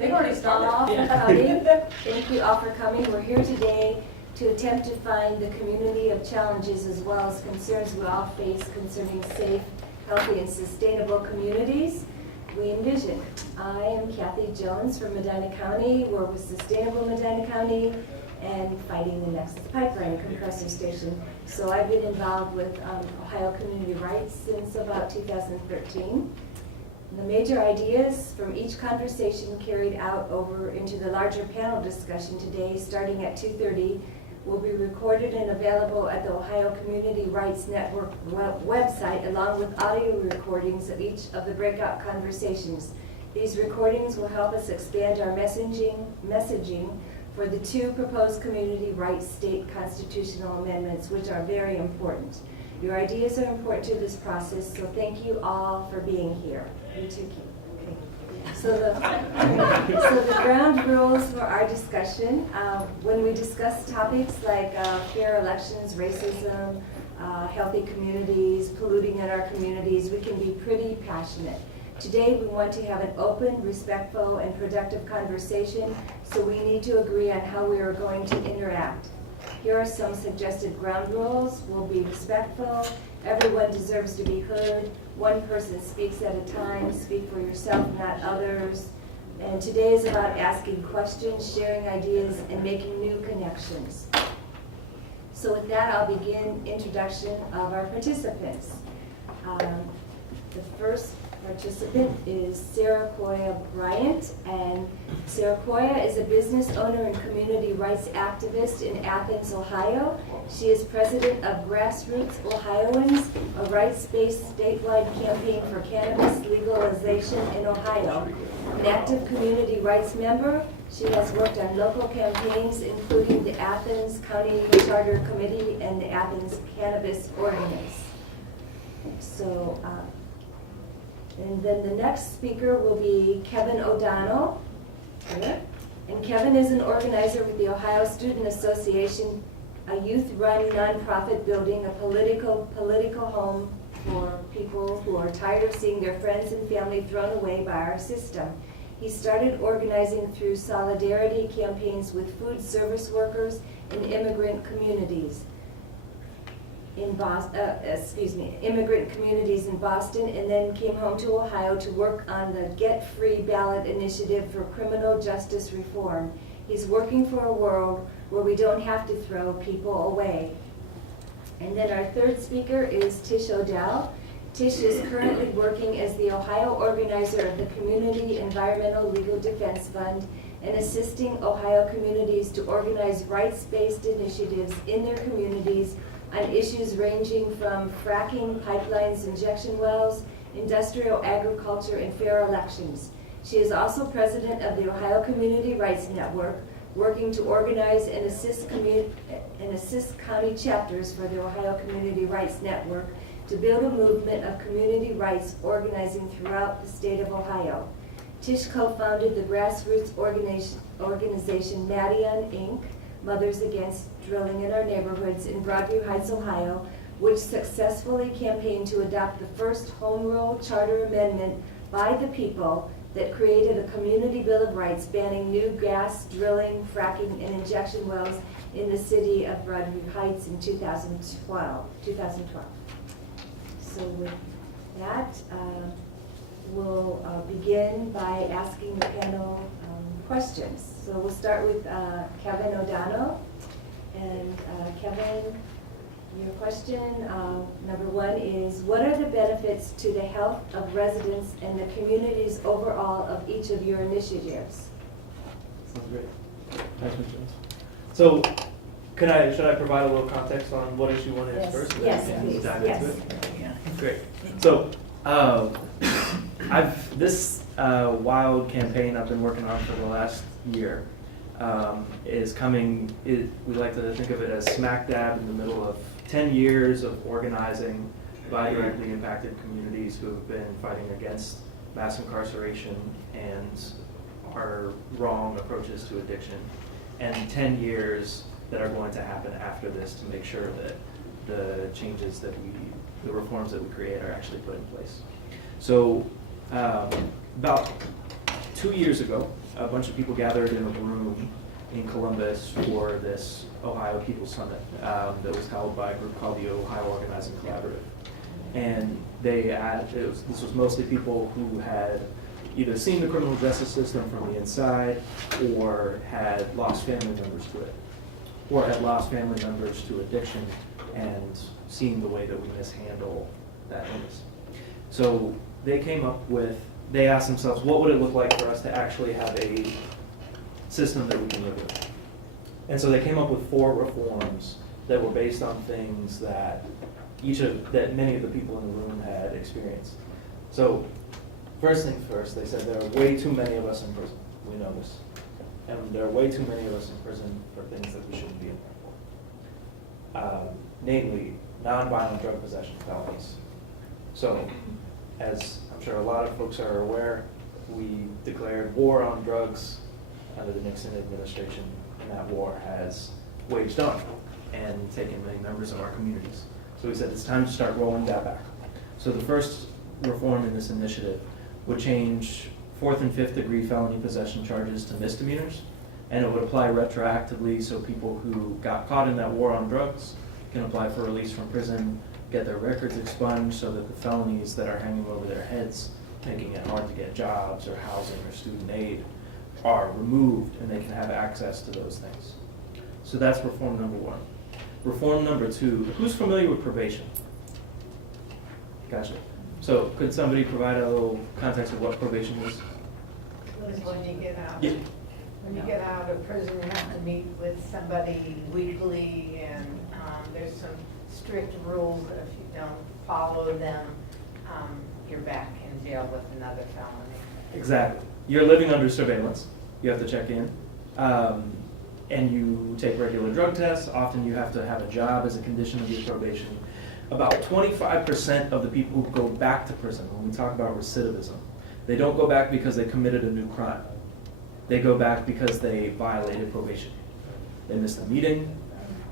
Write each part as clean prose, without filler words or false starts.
They've already started. All for coming. Thank you all for coming. We're here today to attempt to find the community of challenges as well as concerns we all face concerning safe, healthy, and sustainable communities we envision. I am Kathie Jones from Medina County. We're with Sustainable Medina County and fighting the Nexus Pipeline compressor station. So I've been involved with Ohio Community Rights since about 2013. The major ideas from each conversation carried out over into the larger panel discussion today, starting at 2:30, will be recorded and available at the Ohio Community Rights Network website, along with audio recordings of each of the breakout conversations. These recordings will help us expand our messaging for the two proposed community rights state constitutional amendments, which are very important. Your ideas are important to this process, so thank you all for being here. You too, Kim. Okay. So the ground rules for our discussion, when we discuss topics like fair elections, racism, healthy communities, polluting in our communities, we can be pretty passionate. Today we want to have an open, respectful, and productive conversation, so we need to agree on how we are going to interact. Here are some suggested ground rules. We'll be respectful. Everyone deserves to be heard. One person speaks at a time. Speak for yourself, not others. And today is about asking questions, sharing ideas, and making new connections. So with that, I'll begin introduction of our participants. The first participant is Saraquoia Bryant, and Saraquoia is a business owner and community rights activist in Athens, Ohio. She is president of Grassroots Ohioans, a rights-based statewide campaign for cannabis legalization in Ohio. An active community rights member, she has worked on local campaigns including the Athens County Charter Committee and the Athens Cannabis Ordinance. So, and then the next speaker will be Kevin O'Donnell. Here. And Kevin is an organizer with the Ohio Student Association, a youth-run nonprofit building a political home for people who are tired of seeing their friends and family thrown away by our system. He started organizing through solidarity campaigns with food service workers and immigrant communities in immigrant communities in Boston, and then came home to Ohio to work on the Get Free ballot initiative for criminal justice reform. He's working for a world where we don't have to throw people away. And then our third speaker is Tish O'Dell. Tish is currently working as the Ohio organizer of the Community Environmental Legal Defense Fund and assisting Ohio communities to organize rights-based initiatives in their communities on issues ranging from fracking, pipelines, injection wells, industrial agriculture, and fair elections. She is also president of the Ohio Community Rights Network, working to organize and assist county chapters for the Ohio Community Rights Network to build a movement of community rights organizing throughout the state of Ohio. Tish co-founded the grassroots organization Madian Inc., Mothers Against Drilling in Our Neighborhoods in Broadview Heights, Ohio, which successfully campaigned to adopt the first Home Rule Charter Amendment by the people that created a community bill of rights banning new gas drilling, fracking, and injection wells in the city of Broadview Heights in 2012. So with that, we'll begin by asking the panel questions. So we'll start with Kevin O'Donnell. And Kevin, your question number one is, what are the benefits to the health of residents and the communities overall of each of your initiatives? Sounds great. Nice, Ms. Jones. So, should I provide a little context on what issue one is first? Yes, please. Dive yes. into it? Yeah. Great. So, this wild campaign I've been working on for the last year is coming, we like to think of it as smack dab in the middle of 10 years of organizing by directly impacted communities who have been fighting against mass incarceration and our wrong approaches to addiction, and 10 years that are going to happen after this to make sure that the changes that the reforms that we create are actually put in place. So about 2 years ago, a bunch of people gathered in a room in Columbus for this Ohio People's Summit that was held by a group called the Ohio Organizing Collaborative. And this was mostly people who had either seen the criminal justice system from the inside or had lost family members to it, or had lost family members to addiction and seen the way that we mishandle that illness. So they asked themselves, what would it look like for us to actually have a system that we can live with? And so they came up with 4 reforms that were based on things that many of the people in the room had experienced. So first things first, they said there are way too many of us in prison. We know this. And there are way too many of us in prison for things that we shouldn't be in there for. Namely, nonviolent drug possession felonies. So, as I'm sure a lot of folks are aware, we declared war on drugs under the Nixon administration, and that war has waged on and taken many members of our communities. So we said it's time to start rolling that back. So the first reform in this initiative would change 4th and 5th degree felony possession charges to misdemeanors, and it would apply retroactively so people who got caught in that war on drugs can apply for release from prison, get their records expunged so that the felonies that are hanging over their heads, making it hard to get jobs or housing or student aid, are removed and they can have access to those things. So that's reform number 1. Reform number 2, who's familiar with probation? Gotcha. So could somebody provide a little context of what probation is? Is when you get out. Yeah. When you get out of prison, you have to meet with somebody weekly, and there's some strict rules that if you don't follow them, you're back in jail with another felony. Exactly. You're living under surveillance. You have to check in. And you take regular drug tests. Often you have to have a job as a condition of your probation. About 25% of the people who go back to prison, when we talk about recidivism, they don't go back because they committed a new crime. They go back because they violated probation. They missed a meeting,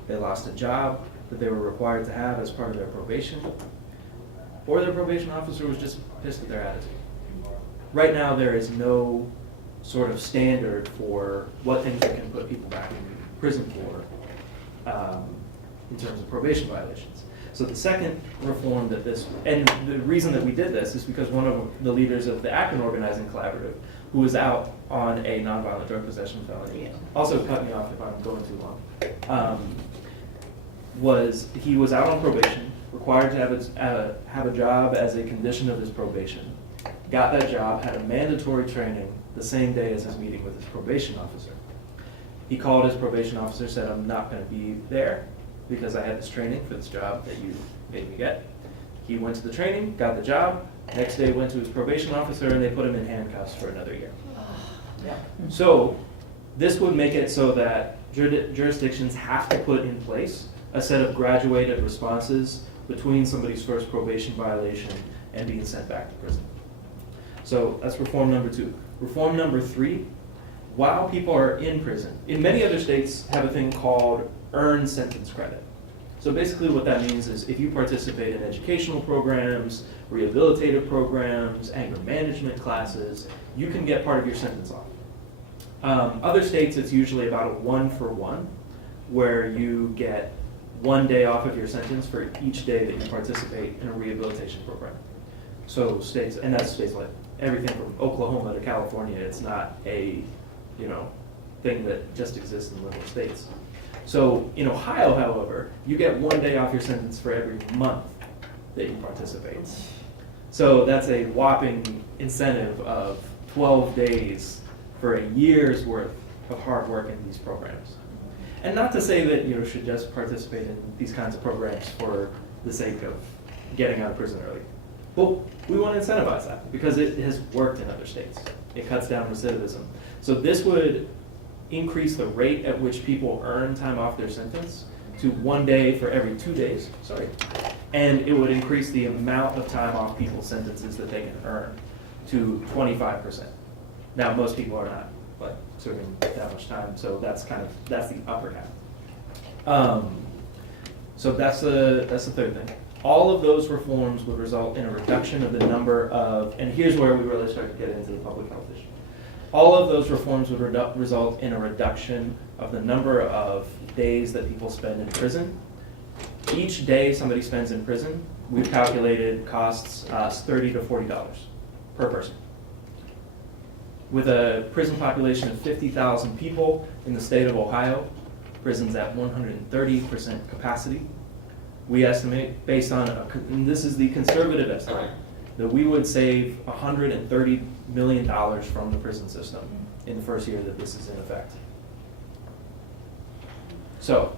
they lost a job that they were required to have as part of their probation, or their probation officer was just pissed at their attitude. Right now, there is no sort of standard for what things we can put people back in prison for in terms of probation violations. So the second reform and the reason that we did this is because one of the leaders of the Akron Organizing Collaborative, who was out on a nonviolent drug possession felony, also cut me off if I'm going too long, he was out on probation, required to have a job as a condition of his probation, got that job, had a mandatory training the same day as his meeting with his probation officer. He called his probation officer, said, I'm not going to be there because I had this training for this job that you made me get. He went to the training, got the job, next day went to his probation officer, and they put him in handcuffs for another year. So this would make it so that jurisdictions have to put in place a set of graduated responses between somebody's first probation violation and being sent back to prison. So that's reform number 2. Reform number 3, while people are in prison, in many other states have a thing called earned sentence credit. So basically what that means is if you participate in educational programs, rehabilitative programs, anger management classes, you can get part of your sentence off. Other states, it's usually about a 1-for-1, where you get 1 day off of your sentence for each day that you participate in a rehabilitation program. So states, and that's states like everything from Oklahoma to California, it's not a thing that just exists in liberal states. So in Ohio, however, you get 1 day off your sentence for every month that you participate. So that's a whopping incentive of 12 days for a year's worth of hard work in these programs. And not to say that you should just participate in these kinds of programs for the sake of getting out of prison early. But we want to incentivize that because it has worked in other states. It cuts down recidivism. So this would increase the rate at which people earn time off their sentence to 1 day for every 2 days. And it would increase the amount of time off people's sentences that they can earn to 25%. Now, most people are not serving that much time, so that's the upper cap. So that's the third thing. All of those reforms would result in a reduction of the number of, and here's where we really start to get into the public health issue. All of those reforms would result in a reduction of the number of days that people spend in prison. Each day somebody spends in prison, we've calculated costs us $30 to $40 per person. With a prison population of 50,000 people in the state of Ohio, prison's at 130% capacity. We estimate, based on, and this is the conservative estimate, that we would save $130 million from the prison system in the first year that this is in effect. So,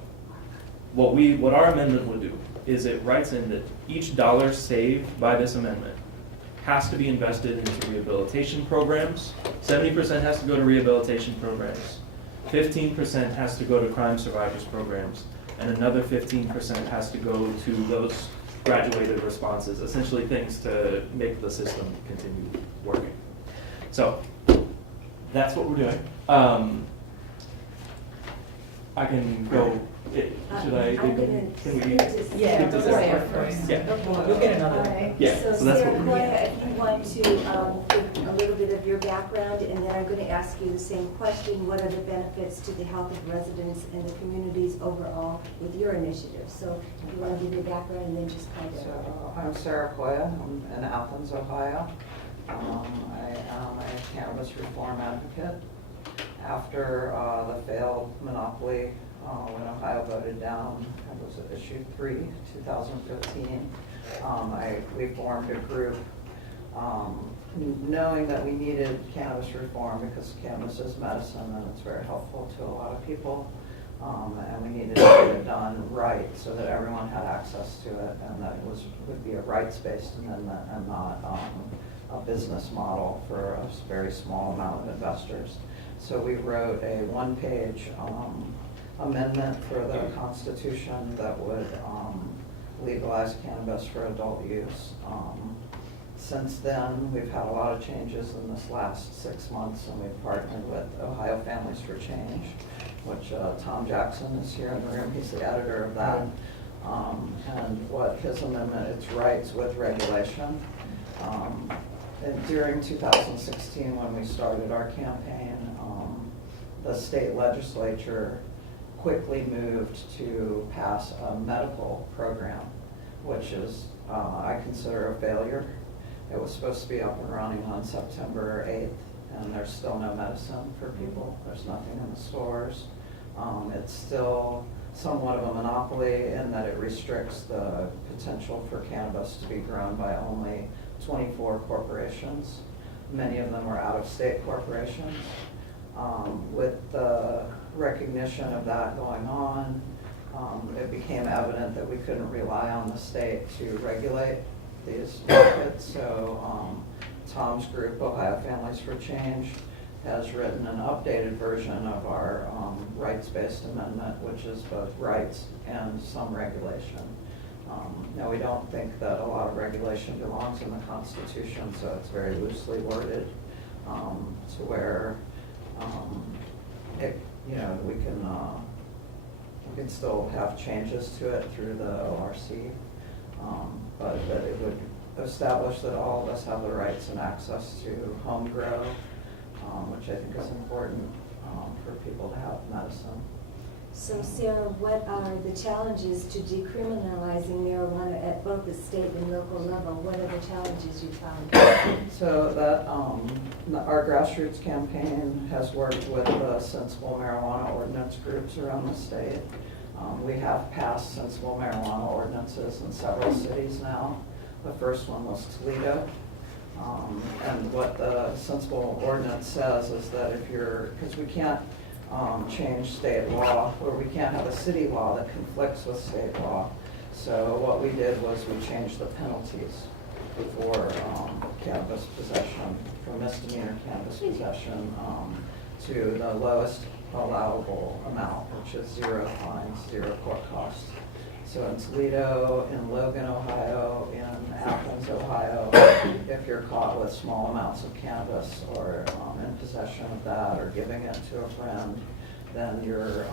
what our amendment would do is it writes in that each dollar saved by this amendment has to be invested into rehabilitation programs. 70% has to go to rehabilitation programs. 15% has to go to crime survivors programs, and another 15% has to go to those graduated responses, essentially things to make the system continue working. So that's what we're doing. I can go. Should I? I'm gonna Can we? skip to Yeah, skip to Sarah Sarah? first. Yeah. You'll get another one. Alright, Yeah, so that's what we're Saraquoia, if you want to give a little bit of your background, and then I'm going to ask you the same question: what are the benefits to the health of residents and the communities overall with your initiative? So if you want to give your background and then just kind of. So I'm Saraquoia. I'm in Athens, Ohio. I am a cannabis reform advocate. After the failed monopoly, when Ohio voted down, it was issue 3, 2015, we formed a group knowing that we needed cannabis reform because cannabis is medicine and it's very helpful to a lot of people. And we needed to get it done right so that everyone had access to it and that it would be a rights-based amendment and not a business model for a very small amount of investors. So we wrote a one-page amendment for the Constitution that would legalize cannabis for adult use. Since then, we've had a lot of changes in this last 6 months, and we've partnered with Ohio Families for Change, which Tom Jackson is here in the room. He's the editor of that. And what his amendment, it's rights with regulation. And during 2016, when we started our campaign, the state legislature quickly moved to pass a medical program, which is, I consider, a failure. It was supposed to be up and running on September 8th, and there's still no medicine for people. There's nothing in the stores. It's still somewhat of a monopoly in that it restricts the potential for cannabis to be grown by only 24 corporations. Many of them are out-of-state corporations. With the recognition of that going on, it became evident that we couldn't rely on the state to regulate these markets. So Tom's group, Ohio Families for Change, has written an updated version of our rights-based amendment, which is both rights and some regulation. Now, we don't think that a lot of regulation belongs in the Constitution, so it's very loosely worded to where we can still have changes to it through the ORC, but that it would establish that all of us have the rights and access to home grow, which I think is important for people to have medicine. So Sarah, what are the challenges to decriminalizing marijuana at both the state and local level? What are the challenges you found? So that our grassroots campaign has worked with the sensible marijuana ordinance groups around the state. We have passed sensible marijuana ordinances in several cities now. The first one was Toledo. And what the sensible ordinance says is that because we can't change state law, or we can't have a city law that conflicts with state law. So what we did was we changed the penalties for cannabis possession, for misdemeanor cannabis possession, to the lowest allowable amount, which is 0 fines, 0 court costs. So in Toledo, in Logan, Ohio, in Athens, Ohio, if you're caught with small amounts of cannabis or in possession of that or giving it to a friend, then your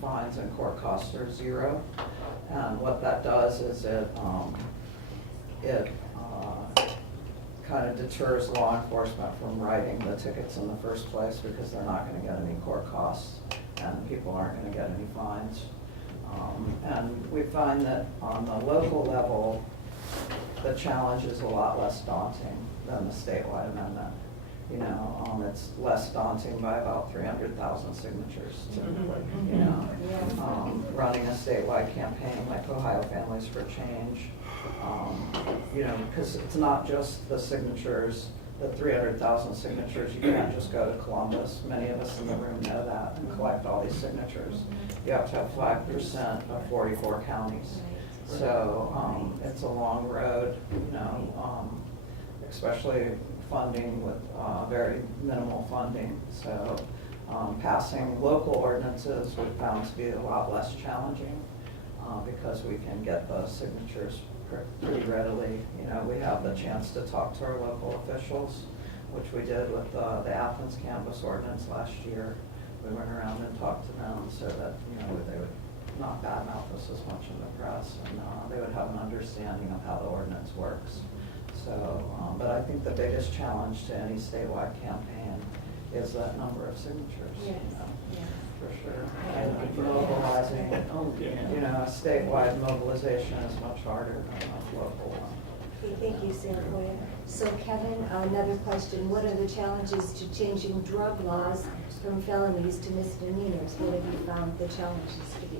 fines and court costs are 0. And what that does is it kind of deters law enforcement from writing the tickets in the first place because they're not going to get any court costs and people aren't going to get any fines. And we find that on the local level, the challenge is a lot less daunting than the statewide amendment. You know, it's less daunting by about 300,000 signatures typically, you know. Running a statewide campaign like Ohio Families for Change, you know, because it's not just the signatures, the 300,000 signatures. You can't just go to Columbus. Many of us in the room know that, and collect all these signatures. You have to have 5% of 44 counties. So it's a long road, you know, especially funding with very minimal funding. So passing local ordinances we found to be a lot less challenging because we can get those signatures pretty readily. You know, we have the chance to talk to our local officials, which we did with the Athens Cannabis Ordinance last year. We went around and talked to them so that, you know, they would not badmouth us as much in the press, and they would have an understanding of how the ordinance works. So, but I think the biggest challenge to any statewide campaign is that number of signatures. Yes. You know, Yeah. for sure. And mobilizing, you know, a statewide mobilization is much harder than a local one. Okay, thank you, Saraquoia. So Kevin, another question. What are the challenges to changing drug laws from felonies to misdemeanors? What have you found the challenges to be?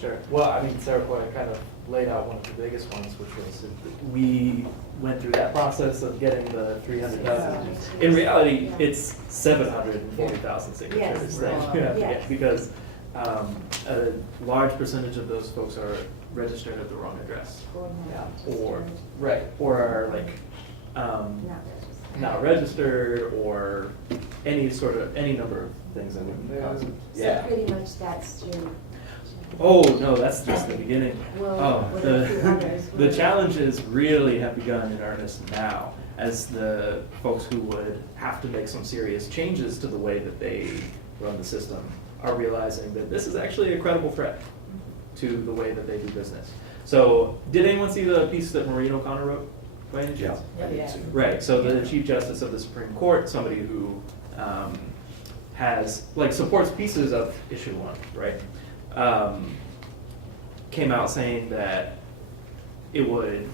Sure. Well, I mean, Saraquoia kind of laid out one of the biggest ones, which was we went through that process of getting the 300,000. In reality, it's 740,000 signatures that you have to get, because a large percentage of those folks are registered at the wrong address, or are like not registered, or any number of things that would cause it. So pretty much that's your. Oh, no, that's just the beginning. Well, The challenges really have begun in earnest now, as the folks who would have to make some serious changes to the way that they run the system are realizing that this is actually a credible threat to the way that they do business. So, did anyone see the piece that Maureen O'Connor wrote by any chance? Yeah. Right, so the Chief Justice of the Supreme Court, somebody who supports pieces of issue 1, right? Came out saying that it would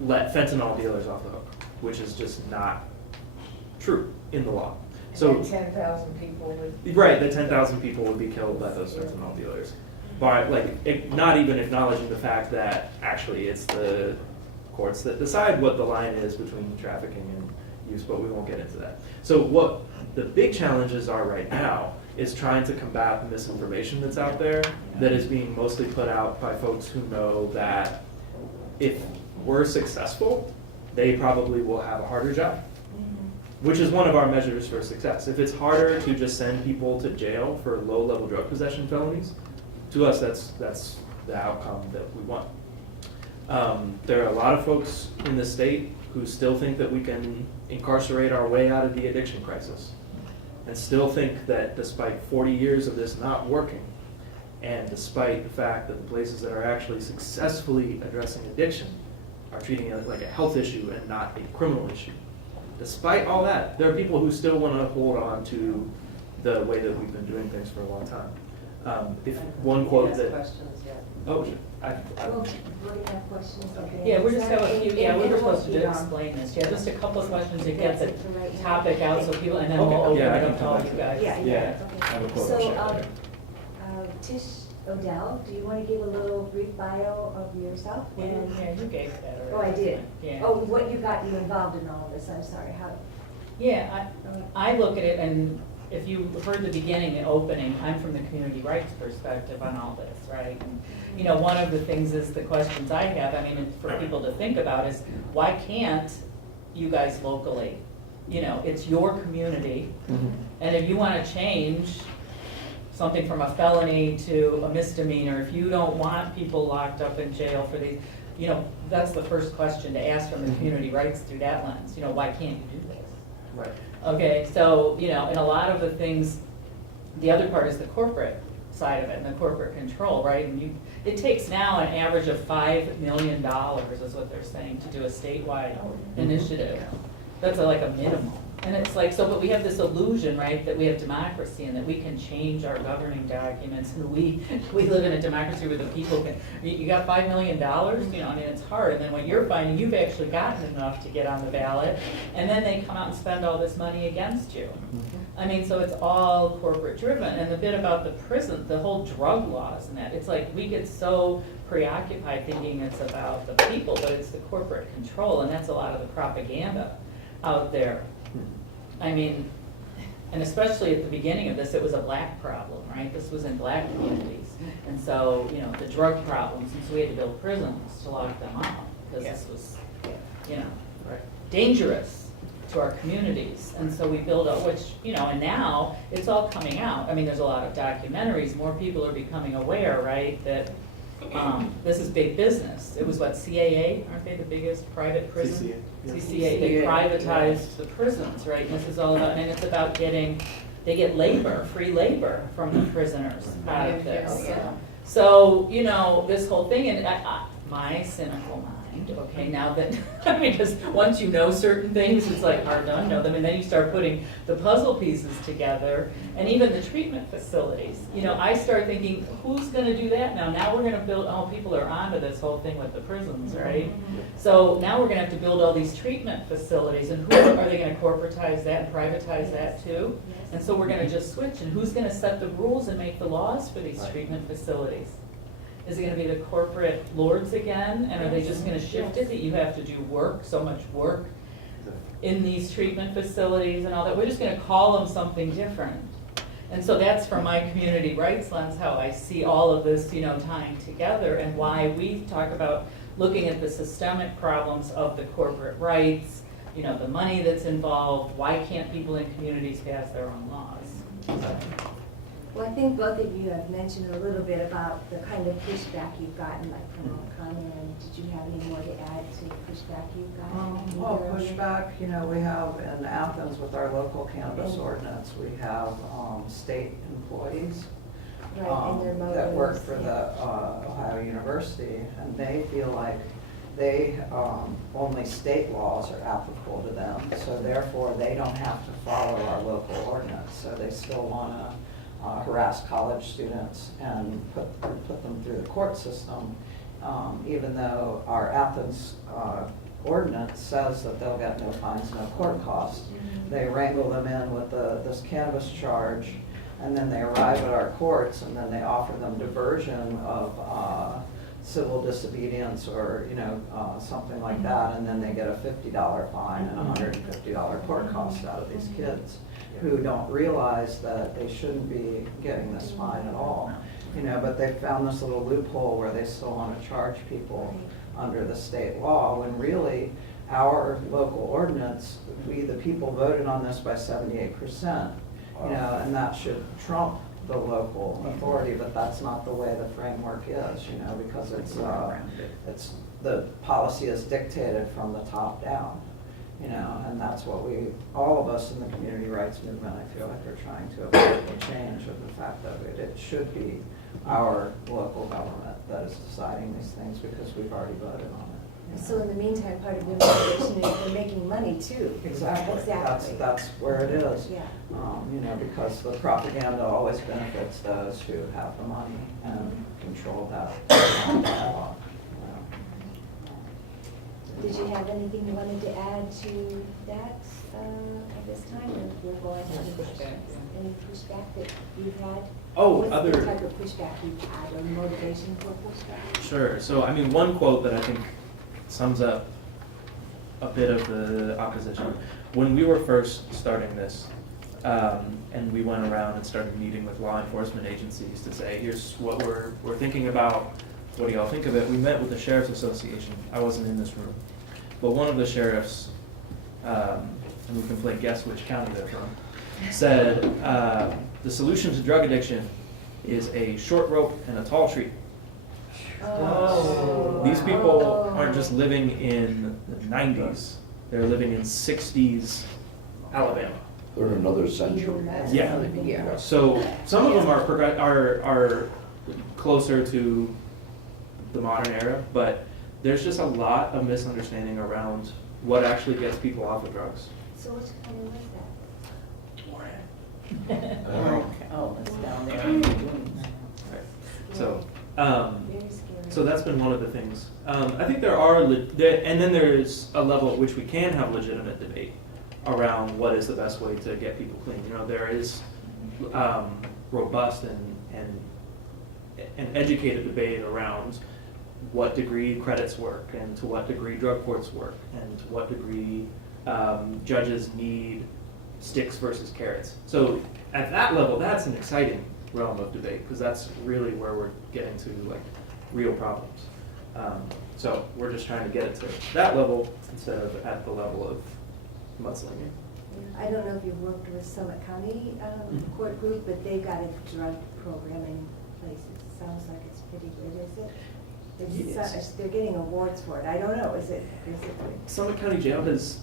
let fentanyl dealers off the hook, which is just not true in the law. So 10,000 people would. Right, that 10,000 people would be killed by those fentanyl dealers. But not even acknowledging the fact that actually it's the courts that decide what the line is between trafficking and use, but we won't get into that. So what the big challenges are right now is trying to combat the misinformation that's out there that is being mostly put out by folks who know that if we're successful, they probably will have a harder job, which is one of our measures for success. If it's harder to just send people to jail for low-level drug possession felonies, to us that's the outcome that we want. There are a lot of folks in the state who still think that we can incarcerate our way out of the addiction crisis, and still think that despite 40 years of this not working, and despite the fact that the places that are actually successfully addressing addiction are treating it like a health issue and not a criminal issue, despite all that, there are people who still want to hold on to the way that we've been doing things for a long time. If one quote that... questions yet. Oh, sure. Well, we're gonna have questions at the end. Yeah, we just have a few, And we were it supposed won't to be long. explain this, just a couple of questions to get That's the it for right now. topic out so people, and then Okay. we'll open Yeah, I it can up to come all back you to that. guys. Yeah, Yeah. okay. I have a quote So, later. Tish O'Dell, do you want to give a little brief bio of yourself? Yeah, you gave that already. Oh, I did? Yeah. Oh, what you got you involved in all of this, I'm sorry, how? Yeah, I look at it, and if you heard the beginning and opening, I'm from the community rights perspective on all this, right? And, you know, one of the things is the questions I have, I mean, for people to think about is, why can't you guys locally? You know, it's your community, and if you want to change something from a felony to a misdemeanor, if you don't want people locked up in jail for these, you know, that's the first question to ask from the community rights through that lens. You know, why can't you do this? Right. Okay, so, you know, and a lot of the things, the other part is the corporate side of it and the corporate control, right? And it takes now an average of $5 million is what they're saying to do a statewide initiative. That's like a minimum. And it's like, so, but we have this illusion, right, that we have democracy and that we can change our governing documents, and we live in a democracy where the people can, you got $5 million, you know, I mean, it's hard, and then what you're finding, you've actually gotten enough to get on the ballot, and then they come out and spend all this money against you. I mean, so it's all corporate driven, and the bit about the prison, the whole drug laws and that, it's like, we get so preoccupied thinking it's about the people, but it's the corporate control, and that's a lot of the propaganda out there. I mean, and especially at the beginning of this, it was a black problem, right? This was in black communities. And so, you know, the drug problems, and so we had to build prisons to lock them up, because this was, you know, dangerous to our communities. And so we build up, which, you know, and now it's all coming out. I mean, there's a lot of documentaries, more people are becoming aware, right, that this is big business. It was what, CAA, aren't they the biggest private prison? CCA, they privatized the prisons, right? And this is all about, and it's about getting, they get labor, free labor from the prisoners out of this. So, you know, this whole thing, and my cynical mind, okay, now that, because once you know certain things, it's like hard to unknow them, and then you start putting the puzzle pieces together, and even the treatment facilities. You know, I start thinking, who's gonna do that now? Now we're gonna build, oh, people are onto this whole thing with the prisons, right? So now we're gonna have to build all these treatment facilities, and who are they gonna corporatize that and privatize that too? And so we're gonna just switch, and who's gonna set the rules and make the laws for these treatment facilities? Is it gonna be the corporate lords again, and are they just gonna shift it, that you have to do work, so much work in these treatment facilities and all that? We're just gonna call them something different. And so that's from my community rights lens, how I see all of this, you know, tying together, and why we talk about looking at the systemic problems of the corporate rights, you know, the money that's involved, why can't people in communities pass their own laws? So. Well, I think both of you have mentioned a little bit about the kind of pushback you've gotten, like from all and did you have any more to add to the pushback you've gotten? Well, pushback, you know, we have in Athens with our local cannabis ordinance, we have state employees Right, and their that work motives, for the Ohio University, and they feel like they, only state laws are applicable to them, so therefore they don't have to follow our local ordinance, so they still want to harass college students and put them through the court system, even though our Athens ordinance says that they'll get no fines, no court costs. They wrangle them in with this cannabis charge, and then they arrive at our courts, and then they offer them diversion of civil disobedience or, you know, something like that, and then they get a $50 fine and $150 court cost out of these kids who don't realize that they shouldn't be getting this fine at all. You know, but they found this little loophole where they still want to charge people under the state law, when really our local ordinance, we the people voted on this by 78%, you know, and that should trump the local authority, but that's not the way the framework is, you know, because it's the policy is dictated from the top down, you know, and that's what all of us in the community rights movement, I feel like are trying to avoid the change of the fact that it should be our local government that is deciding these things, because we've already voted on it. You know? So in the meantime, part of the motivation is they're making money too. Exactly. That's where it is. Yeah. You know, because the propaganda always benefits those who have the money and control that law. Did you have anything you wanted to add to that at this time, or we're going to any pushback that you've had? Oh, What's other. the type of pushback you've had, or motivation for pushback? Sure. So, I mean, one quote that I think sums up a bit of the opposition. When we were first starting this, and we went around and started meeting with law enforcement agencies to say, here's what we're thinking about, what do y'all think of it? We met with the Sheriff's Association. I wasn't in this room. But one of the sheriffs, and we can play guess which county they're from, said, the solution to drug addiction is a short rope and a tall tree. Oh. These people aren't just living in the 90s, they're living in 60s Alabama. They're another century. Yeah. So some of them are closer to the modern era, but there's just a lot of misunderstanding around what actually gets people off of drugs. So which county was Oh, it's down there. Right. So, that? Very scary. so that's been one of the things. I think there are, and then there's a level at which we can have legitimate debate around what is the best way to get people clean. You know, there is robust and educated debate around what degree credits work and to what degree drug courts work and to what degree judges need sticks versus carrots. So at that level, that's an exciting realm of debate because that's really where we're getting to like real problems. So we're just trying to get it to that level instead of at the level of mudslinging. I don't know if you've worked with Summit County court group, but they've got a drug program in place. It sounds like it's pretty good, is it? Yes. They're getting awards for it. I don't know, is it? Summit County Jail has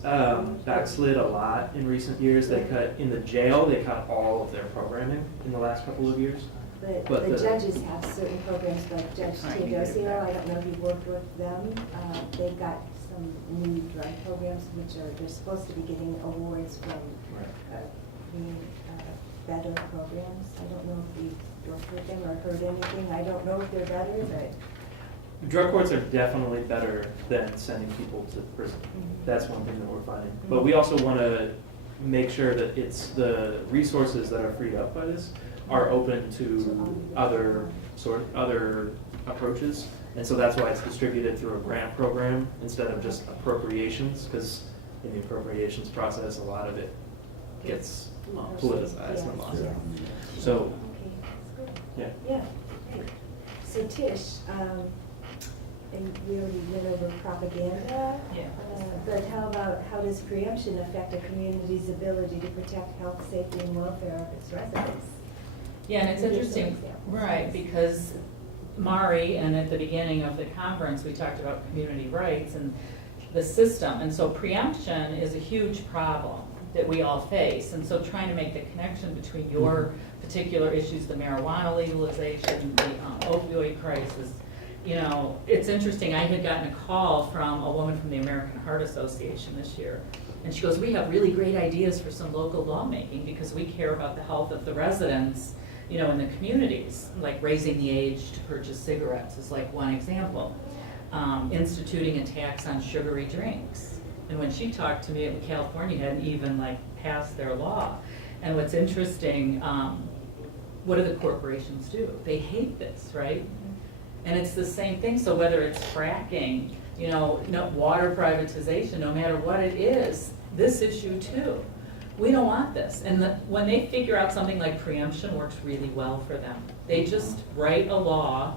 backslid a lot in recent years. They cut, in the jail, they cut all of their programming in the last couple of years. But the judges have certain programs like Judge Teodosio. I don't know if you've worked with them. They've got some new drug programs which they're supposed to be getting awards from being better programs. I don't know if you've worked with them or heard anything. I don't know if they're better, but. Drug courts are definitely better than sending people to prison. That's one thing that we're finding. But we also want to make sure that it's the resources that are freed up by this are open to other approaches. And so that's why it's distributed through a grant program instead of just appropriations, because in the appropriations process, a lot of it gets politicized and lost. Yeah. So, Okay, that's good. yeah. Yeah, great. So Tish, and we already went over propaganda. Yeah. But how does preemption affect a community's ability to protect health, safety, and welfare of its residents? Yeah, and it's Give some interesting, examples. right, because Mari, and at the beginning of the conference, we talked about community rights and the system. And so preemption is a huge problem that we all face. And so trying to make the connection between your particular issues, the marijuana legalization, the opioid crisis, you know, it's interesting. I had gotten a call from a woman from the American Heart Association this year. And she goes, we have really great ideas for some local lawmaking because we care about the health of the residents, you know, in the communities, like raising the age to purchase cigarettes is like one example. Instituting a tax on sugary drinks. And when she talked to me, California hadn't even like passed their law. And what's interesting, what do the corporations do? They hate this, right? And it's the same thing. So whether it's fracking, you know, water privatization, no matter what it is, this issue too. We don't want this. And when they figure out something like preemption works really well for them, they just write a law,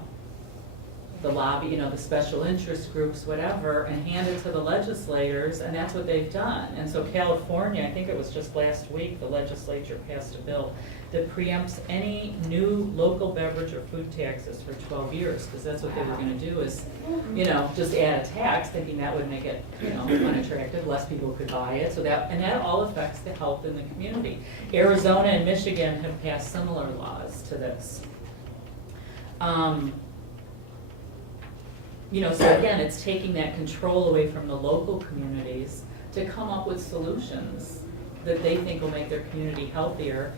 the lobby, you know, the special interest groups, whatever, and hand it to the legislators, and that's what they've done. And so California, I think it was just last week, the legislature passed a bill that preempts any new local beverage or food taxes for 12 years, because that's what they were gonna do is, you know, just add a tax, thinking that would make it, you know, unattractive, less people could buy it, so that, and that all affects the health in the community. Arizona and Michigan have passed similar laws to this. You know, so again, it's taking that control away from the local communities to come up with solutions that they think will make their community healthier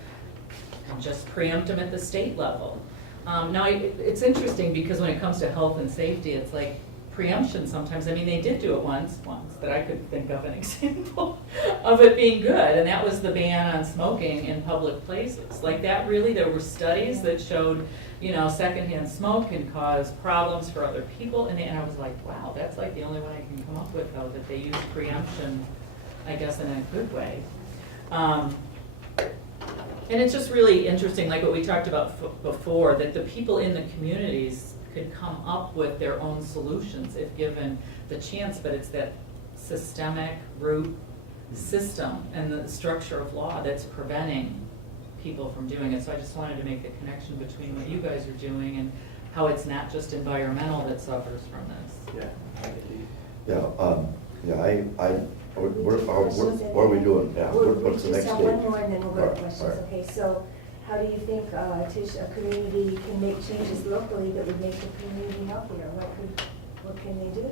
and just preempt them at the state level. Now, it's interesting because when it comes to health and safety, it's like preemption sometimes. I mean, they did do it once that I could think of an example of it being good, and that was the ban on smoking in public places. Like that really, there were studies that showed, you know, secondhand smoke can cause problems for other people, and I was like, wow, that's like the only one I can come up with, though, that they use preemption, I guess, in a good way. And it's just really interesting, like what we talked about before, that the people in the communities could come up with their own solutions if given the chance, but it's that systemic root system and the structure of law that's preventing people from doing it. So I just wanted to make the connection between what you guys are doing and how it's not just environmental that suffers from this. What are we doing? Yeah, what's the next Just stage? have one more and then we'll go to All right, questions, all right. okay? So how do you think, Tish, a community can make changes locally that would make the community healthier? What can they do?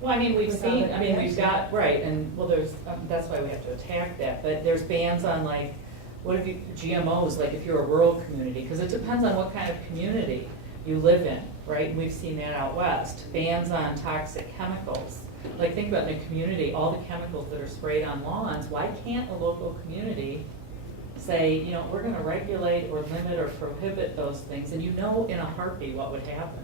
Well, I mean, we've Without seen, a I mean, we've preemption. got, right, and, well, there's, that's why we have to attack that, but there's bans on like, what if you, GMOs, like if you're a rural community, because it depends on what kind of community you live in, right? And we've seen that out west. Bans on toxic chemicals. Like, think about in a community, all the chemicals that are sprayed on lawns, why can't a local community say, you know, we're gonna regulate or limit or prohibit those things, and you know in a heartbeat what would happen.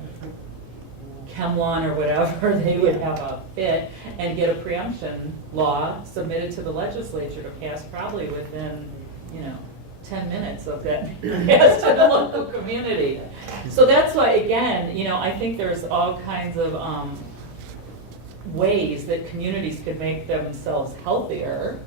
ChemLawn or whatever, they would have a fit and get a preemption law submitted to the legislature to pass probably within, you know, 10 minutes of that being passed to the local community. So that's why, again, you know, I think there's all kinds of ways that communities could make themselves healthier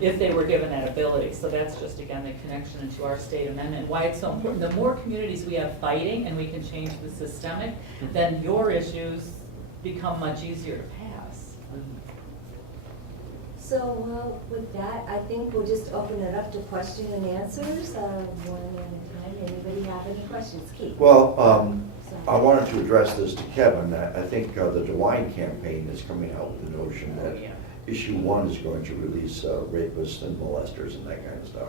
if they were given that ability. So that's just, again, the connection into our state amendment, why it's so important. The more communities we have fighting and we can change the systemic, then your issues become much easier to pass. So, well, with that, I think we'll just open it up to question and answers, one at a time. Anybody have any questions? Keith? Well, Sorry. I wanted to address this to Kevin. I think the DeWine campaign is coming out with the notion that issue 1 is going to release rapists and molesters and that kind of stuff.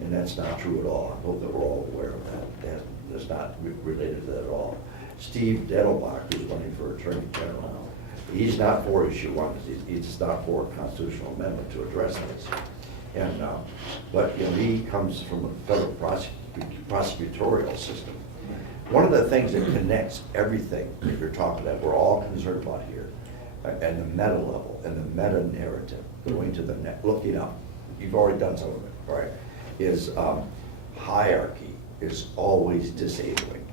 And that's not true at all. I hope that we're all aware of that. That's not related to that at all. Steve Dettelbach, who's running for Attorney General, he's not for issue 1. He's not for a constitutional amendment to address this. And but you know, he comes from a federal prosecutorial system. One of the things that connects everything that you're talking about, we're all concerned about here, and the meta level and the meta narrative, going to the net, looking up. You've already done some of it, right? Is hierarchy is always disabling.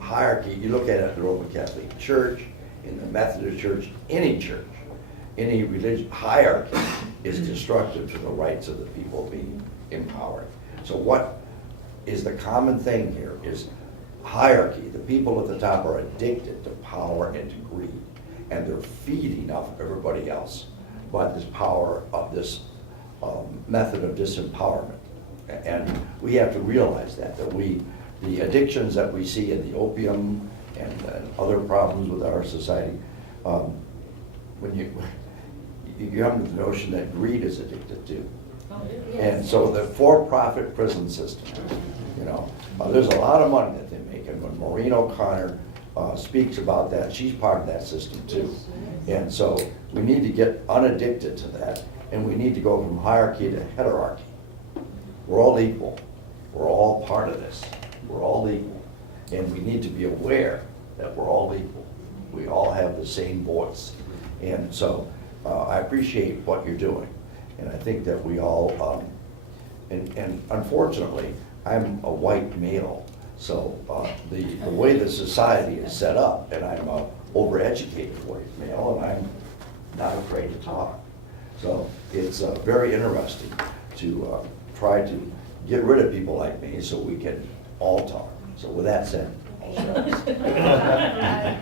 Hierarchy, you look at it in the Roman Catholic Church, in the Methodist Church, any religion, hierarchy is destructive to the rights of the people being empowered. So what is the common thing here is hierarchy. The people at the top are addicted to power and to greed, and they're feeding off everybody else by this power of this method of disempowerment. And we have to realize that the addictions that we see in the opium and other problems with our society, when you come to the notion that greed is addicted too. And so the for-profit prison system, you know, there's a lot of money that they make, and when Maureen O'Connor speaks about that, she's part of that system too. And so we need to get unaddicted to that, and we need to go from hierarchy to heterarchy. We're all equal. We're all part of this. We're all equal. And we need to be aware that we're all equal. We all have the same voice. And so I appreciate what you're doing. And I think that we all, and unfortunately, I'm a white male. So the way the society is set up, and I'm a overeducated white male, and I'm not afraid to talk. So it's very interesting to try to get rid of people like me so we can all talk. So with that said, I'll shut up.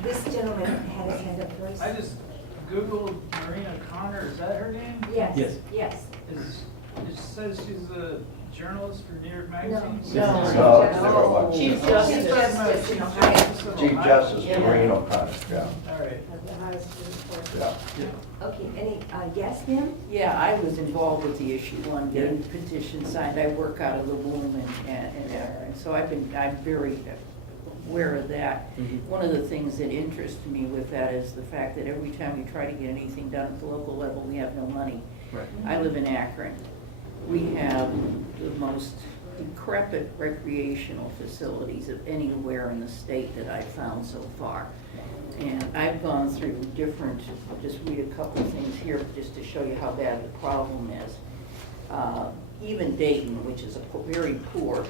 This gentleman had his hand up first. I just Googled Maureen O'Connor, is that her name? Yes. Yes. Yes. It says she's a journalist for New York Magazine? No. Chief Chief Justice. Justice in Ohio. Chief Justice Maureen O'Connor, yeah. All right. Yeah. Okay, any, yes, ma'am? Yeah, I was involved with the issue 1, getting the petition signed. I work out of the womb and so I'm very aware of that. Mhm. One of the things that interests me with that is the fact that every time we try to get anything done at the local level, we have no money. Right. I live in Akron. We have the most decrepit recreational facilities of anywhere in the state that I've found so far. And I've gone through different, I'll just read a couple of things here just to show you how bad the problem is. Even Dayton, which is very poor,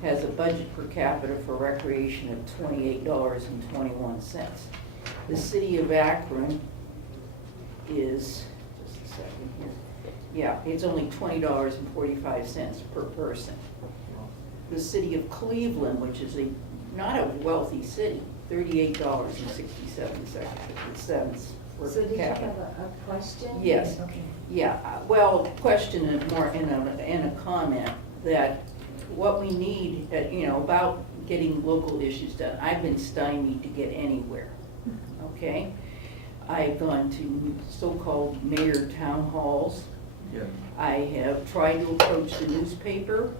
has a budget per capita for recreation of $28.21. The city of Akron is, just a second here, yeah, it's only $20.45 per person. The city of Cleveland, which is not a wealthy city, $38.67 per So did you have capita. a question? Yes. Okay. Yeah, well, question is more in a comment that what we need, about getting local issues done. I've been stymied to get anywhere, okay? I've gone to so-called mayor town halls. Yeah. I have tried to approach the newspaper.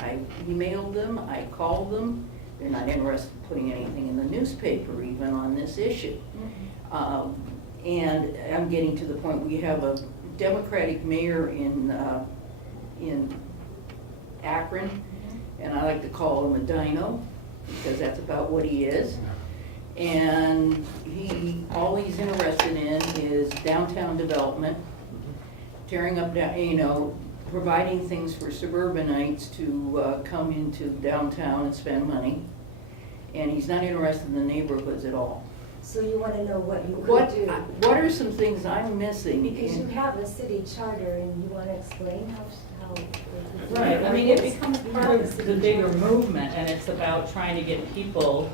I emailed them, I called them. They're not interested in putting anything in the newspaper even on this issue. And I'm getting to the point, we have a Democratic mayor in Akron, and I like to call him a dino, because that's about what he is. And all he's interested in is downtown development, tearing up, providing things for suburbanites to come into downtown and spend money. And he's not interested in the neighborhoods at all. So you want to know what you What could do? what are some things I'm missing? Because you in- have a city charter and you want to explain how. Right, I mean, it becomes part of the bigger movement, and it's about trying to get people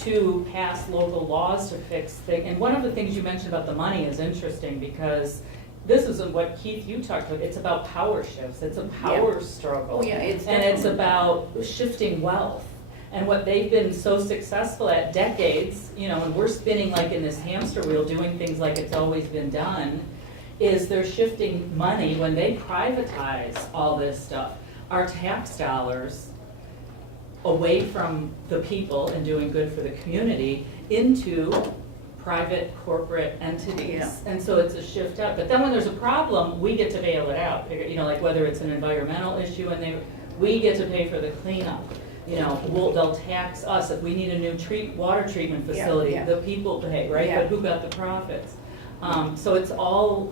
to pass local laws to fix things. And one of the things you mentioned about the money is interesting, because this isn't what, Keith, you talked about, it's about power shifts, it's a power struggle. Oh, yeah, it's And it's definitely- about shifting wealth. And what they've been so successful at decades, and we're spinning like in this hamster wheel, doing things like it's always been done, is they're shifting money when they privatize all this stuff, our tax dollars, away from the people and doing good for the community into private corporate entities. Yeah. And so it's a shift out. But then when there's a problem, we get to bail it out. Like whether it's an environmental issue and we get to pay for the cleanup. They'll tax us. If we need a new water treatment facility, yeah. the people pay, right? Yeah. But who got the profits? So it's all,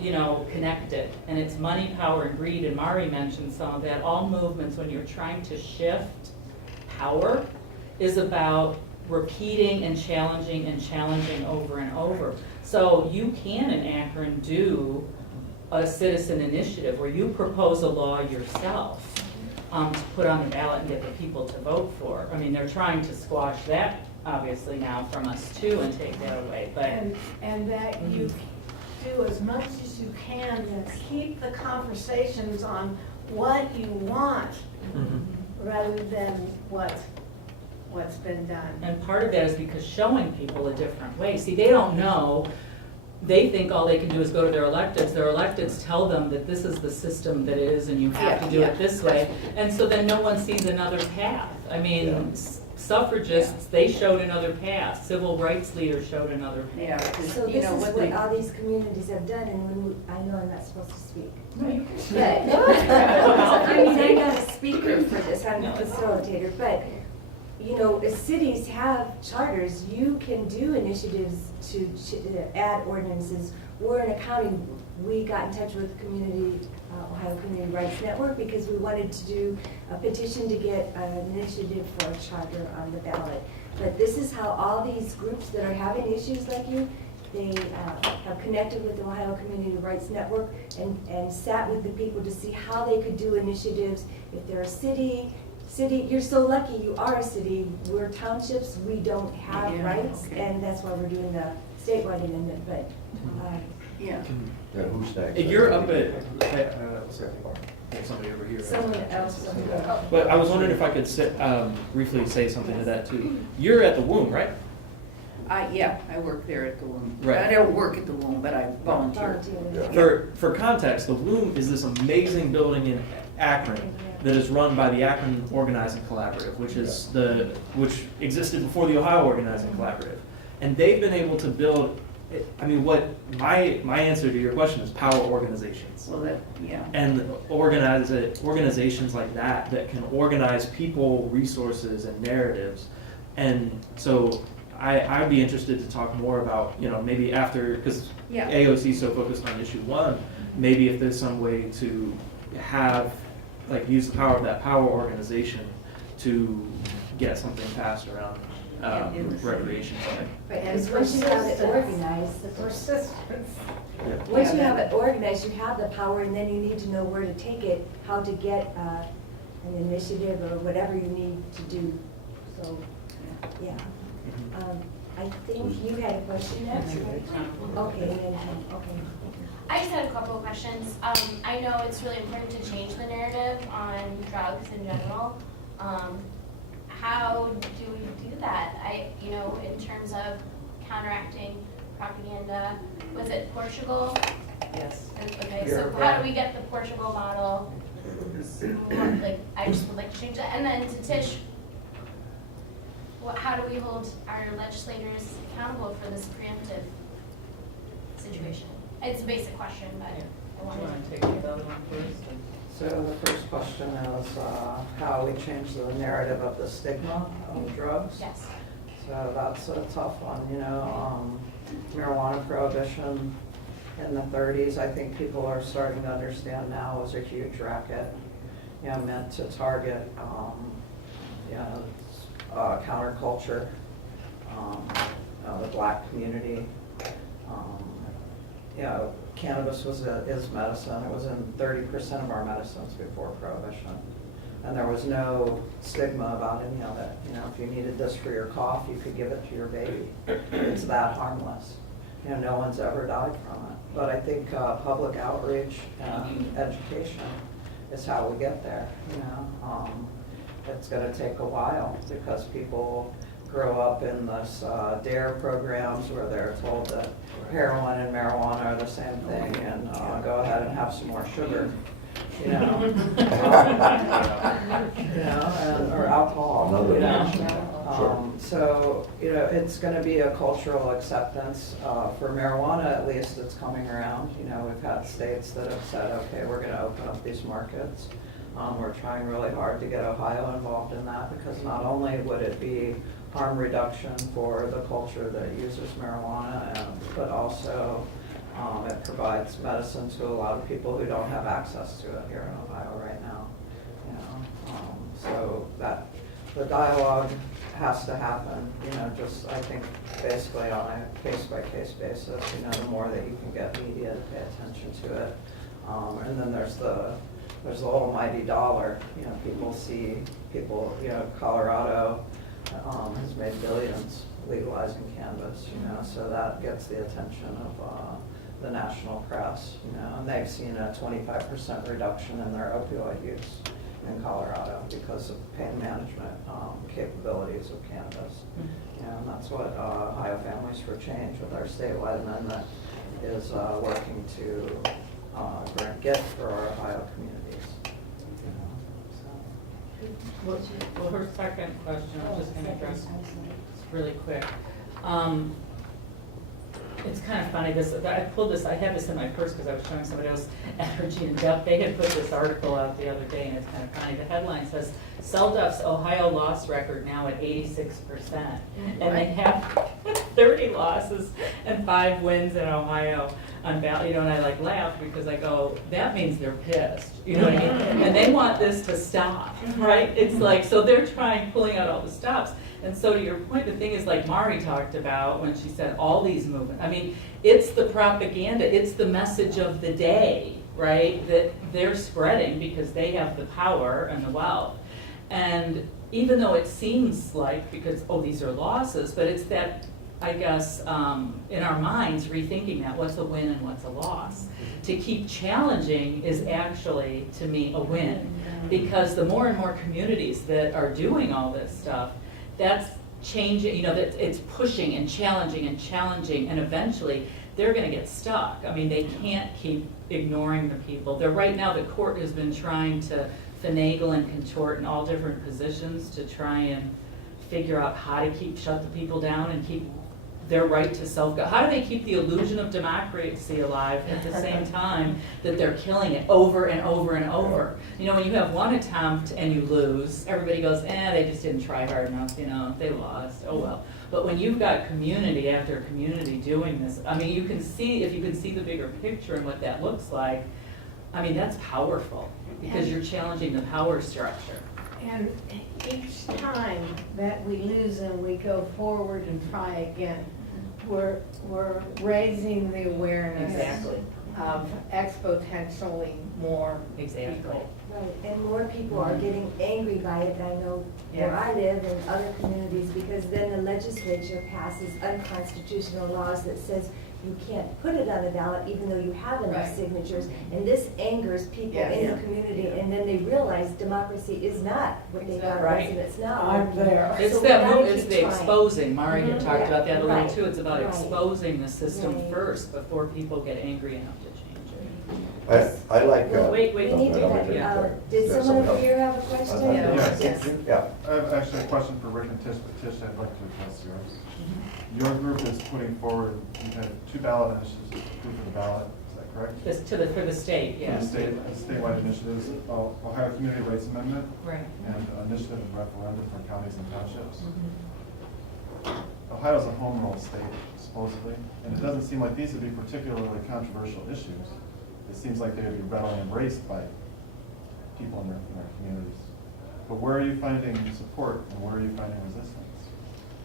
connected, and it's money, power, and greed, and Mari mentioned some of that. All movements, when you're trying to shift power, is about repeating and challenging over and over. So you can, in Akron, do a citizen initiative where you propose a law yourself to put on the ballot and get the people to vote for. I mean, they're trying to squash that, obviously, now from us too, and take that away, but. And that you do as much as you can to keep the conversations on what you want rather than what's been done. And part of that is because showing people a different way. See, they don't know. They think all they can do is go to their electeds. Their electeds tell them that this is the system that it is and you have to do it this way. And so then no one sees another path. I mean, suffragists, they showed another path. Civil rights leaders showed another path. Yeah, because, So this is what what they, all these communities have done, and I know I'm not supposed to speak. No, you can But, I mean, I'm not a speaker for this, I'm a facilitator, but, if cities have charters, you can do initiatives to add ordinances. We're in a county, we got in touch with Ohio Community Rights Network because we wanted to do a petition to get an initiative for a charter on the ballot. But this is how all these groups that are having issues like you, they have connected with the Ohio Community Rights Network and sat with the people to see how they could do initiatives. If they're a city, you're so lucky you are a city. We're townships, we don't have rights, okay. and that's why we're doing the statewide amendment, but, yeah. Yeah, who's next? If you're up at, somebody over here. someone else. But I was wondering if I could briefly say something to that too. You're at the womb, right? I work there at the Womb. Right. I don't work at the Womb, but I volunteer. For context, the Womb is this amazing building in Akron that is run by the Akron Organizing Collaborative, which existed before the Ohio Organizing Collaborative. And they've been able to build, what my answer to your question is power organizations. Well, And organizations like that can organize people, resources, and narratives. And so I'd be interested to talk more about, maybe after, because AOC is so focused on issue 1, maybe if there's some way to have, use the power of that power organization to get something passed around recreation. Because once you have it organized, The persistence. once you have it organized, you have the power, and then you need to know where to take it, how to get an initiative or whatever you need to do. So, yeah. I think you had a question next, right? Okay, and then, okay. I just had a couple of questions. I know it's really important to change the narrative on drugs in general. How do we do that? In terms of counteracting propaganda. Was it Portugal? Yes. Okay, You're so how right. do we get the Portugal model? Like, I just would like to change that. And then to Tish, how do we hold our legislators accountable for this preemptive situation? It's a basic question, but I Do you wanted want to take the other one first? So the first question is how we change the narrative of the stigma of drugs. yes. So that's a tough one, you know, marijuana prohibition in the 30s, I think people are starting to understand now, was a huge racket, you know, meant to target, you know, counterculture, the black community. You know, cannabis is medicine. It was in 30% of our medicines before prohibition. And there was no stigma about any of it. You know, if you needed this for your cough, you could give it to your baby. It's that harmless. You know, no one's ever died from it. But I think public outreach and education is how we get there, you know. It's gonna take a while because people grow up in this DARE programs where they're told that heroin and marijuana are the same thing and go ahead and have some more sugar, you know. You know, or alcohol, Another you know. Sure. So, you know, it's gonna be a cultural acceptance. For marijuana, at least, it's coming around. You know, we've had states that have said, okay, we're gonna open up these markets. We're trying really hard to get Ohio involved in that because not only would it be harm reduction for the culture that uses marijuana, but also it provides medicine to a lot of people who don't have access to it here in Ohio right now. You know, so that the dialogue has to happen. You know, just I think basically on a case-by-case basis. You know, the more that you can get media to pay attention to it, and then there's the almighty dollar. You know, people. You know, Colorado has made billions legalizing cannabis. You know, so that gets the attention of the national press. You know, and they've seen a 25% reduction in their opioid use in Colorado because of pain management capabilities of cannabis. You know, and that's what Ohio Families for Change with our statewide amendment is working to get for our Ohio communities. You know, so. Well, her second question, I'm just gonna address really quick. It's kind of funny, I have this in my purse because I was showing somebody else Energy and Depth. They had put this article out the other day and it's kind of funny. The headline says, CELDF's Ohio loss record now at 86%. And they have 30 losses and 5 wins in Ohio on ballot. You know, and I like laugh because I go, that means they're pissed. You know what I mean? And they want this to stop, right? It's like, so they're pulling out all the stops. And so to your point, the thing is like Mari talked about when she said all these movements. I mean, it's the propaganda, it's the message of the day, right? That they're spreading because they have the power and the wealth. And even though it seems like, because, oh, these are losses, but it's that, I guess, in our minds, rethinking that, what's a win and what's a loss. To keep challenging is actually, to me, a win. Because the more and more communities that are doing all this stuff, that's changing, you know, that it's pushing and challenging, and eventually they're gonna get stuck. I mean, they can't keep ignoring the people. Right now, the court has been trying to finagle and contort in all different positions to try and figure out how to shut the people down and keep their right to how do they keep the illusion of democracy alive at the same time that they're killing it over and over and over? You know, when you have one attempt and you lose, everybody goes, they just didn't try hard enough, you know, they lost, oh well. But when you've got community after community doing this, I mean, if you can see the bigger picture and what that looks like, I mean, that's powerful because you're challenging the power structure. And each time that we lose and we go forward and try again, we're raising the awareness Exactly. of exponentially more Exactly. people. Right, and more people are getting angry by it. I know where I live and other communities, because then the legislature passes unconstitutional laws that says you can't put it on the ballot even though you have enough Right. signatures. And this angers people Yes. in the community, and then they realize democracy is not what they want Right. residents now. I'm there. It's So we that, gotta it's keep the trying. exposing, Mari had Mhm. talked about that a little Right. too, it's about Right. exposing the system Right. first before people get angry enough to change it. I like. Well, wait, We need to, yeah. did Is there someone over something here have a else? question? Yes. Yeah. I have actually a question for Rick and Tish, but Tish, I'd like to address yours. Your group is putting forward, you had 2 ballot initiatives approved for the ballot, is that correct? This, for the state, For yes. the statewide initiatives, Ohio Community Rights Amendment Right. and initiative and referendum for counties and townships. Mhm. Ohio's a home rule state, supposedly, and it doesn't seem like these would be particularly controversial issues. It seems like they would be readily embraced by people in their communities. But where are you finding support and where are you finding resistance?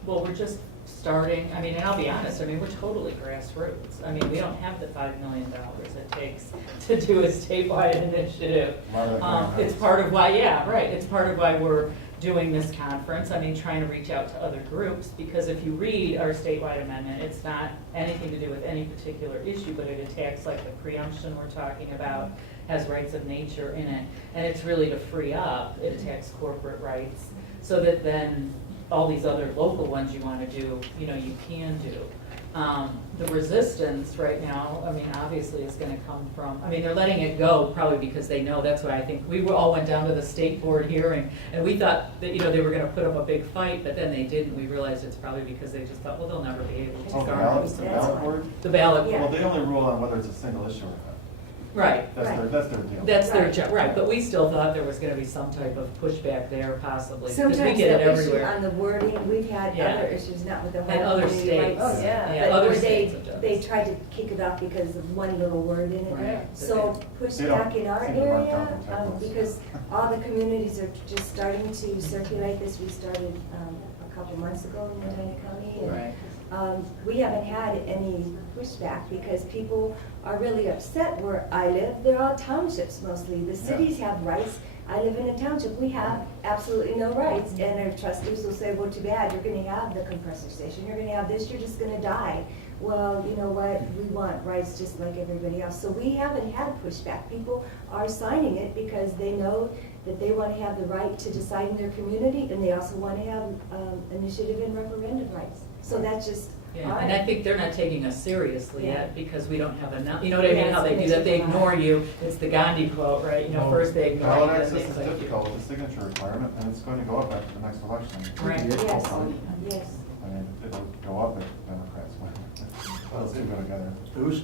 Well, we're just starting, I mean, and I'll be honest, I mean, we're totally grassroots. I mean, we don't have the $5 million it takes to do a statewide initiative. A lot of that going It's on. part of why, yeah, right, it's part of why we're doing this conference. I mean, trying to reach out to other groups, because if you read our statewide amendment, it's not anything to do with any particular issue, but it attacks like the preemption we're talking about, has rights of nature in it, and it's really to free up, it attacks corporate rights, so that then all these other local ones you want to do, you know, you can do. The resistance right now, I mean, obviously is going to come from, I mean, they're letting it go probably because they know, that's why I think, we all went down to the state board hearing, and we thought that, you know, they were going to put up a big fight, but then they didn't. We realized it's probably because they just thought, well, they'll never be able to Oh, the garner ballot, some the That's ballot fine. board? The ballot, Yeah. Well, they only rule on whether it's a single issue or not. right. That's their deal. That's their Right. job, right, but we still thought there was gonna be some type of pushback there possibly, because we Sometimes get it the issue everywhere. on the wording, we've had Yeah. other issues, not with the And Ohio other Community Rights. states. Oh, yeah. Yeah, But other where states have done they this. tried to kick it off because of one little word in it. Right. So They pushback don't in our seem to mark area, down the typos. because all the communities are just starting to circulate this. We started a couple months ago in Medina County. and, Right. We haven't had any pushback because people are really upset where I live. They're all townships mostly. The cities have rights. I live in a township. We have absolutely no rights. And our trustees will say, well, too bad, you're gonna have the compressor station, you're gonna have this, you're just gonna die. Well, you know what, we want rights just like everybody else. So we haven't had pushback. People are signing it because they know that they want to have the right to decide in their community, and they also want to have initiative and referendum rights. So that's just. Yeah, all and I right. think they're not taking us seriously Yeah. yet, because we don't have enough, you know what I mean, Yeah, how it's they do gonna that, they take a ignore while. you, it's the Gandhi quote, right, you know, first they ignore you, Ballot then access they is click you. difficult with the signature requirement, and it's going to go up after the next election. Right. Yes, yes. I mean, it'll go up if Democrats win. Those two go together.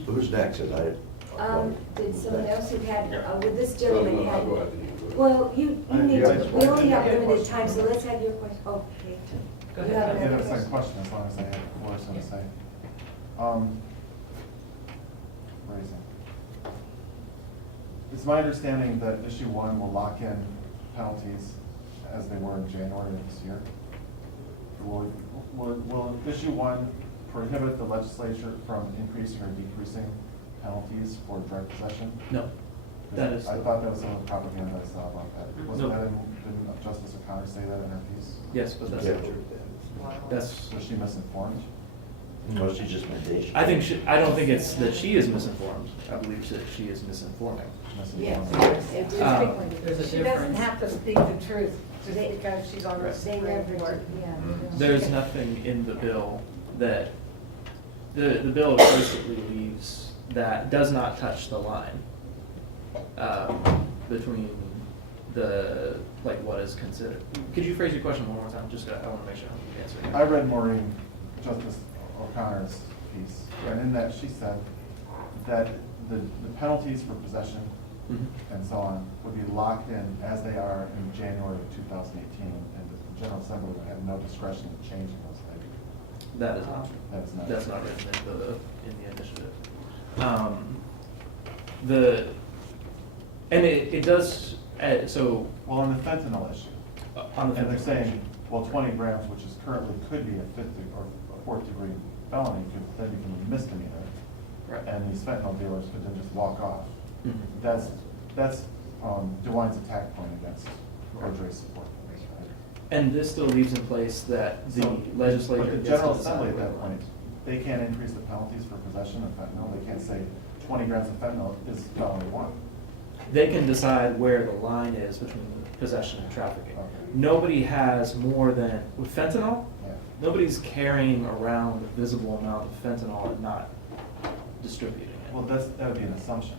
Who's next? Did someone else who had, with this gentleman had, Go ahead. well, you I- need yeah, I to, just we only have wanted to- limited time, so let's have your question. Oh, okay. Go You ahead. have I have another a second question? question, as long as I have more so to say. Raising. It's my understanding that issue 1 will lock in penalties as they were in January of this year. Will issue 1 prohibit the legislature from increasing or decreasing penalties for drug possession? No, that is. I thought that was some of the propaganda I saw about that. Wasn't No. that didn't Justice O'Connor say that in her piece? Yes, but that's Yeah. not true. That's, Was she misinformed? Well, she's just mentation. I don't think it's that she is misinformed. I believe that she is misinforming. Yes. Misinformed. There's a She doesn't difference. have to speak the truth just because she's on the They Supreme never, Court. yeah. There's nothing in the bill that, the bill basically leaves, that does not touch the line between the, like, what is considered. Could you phrase your question one more time? Just, I want to make sure I'm answering. I read Maureen, Justice O'Connor's piece, and in that she said that the penalties for possession Mhm. and so on would be locked in as they are in January of 2018, and the General Assembly would have no discretion in changing those things. That is not true. That's not. That's not written in the initiative. And it does, so, Well, on the fentanyl issue, on the. and they're saying, well, 20 grams, which is currently could be a 5th or a 4th degree felony, could then become a misdemeanor. Right. And these fentanyl dealers could then just walk off. Mhm. That's DeWine's attack point against pro-choice support. And this still leaves in place that the So, legislature. But the gets to General decide Assembly at whether that or point they can't increase the penalties for possession of fentanyl. They can't say 20 grams of fentanyl is felony 1. They can decide where the line is between possession and trafficking. Okay. Nobody has more than, with fentanyl, Yeah. nobody's carrying around a visible amount of fentanyl and not distributing it. Well, that would be an assumption,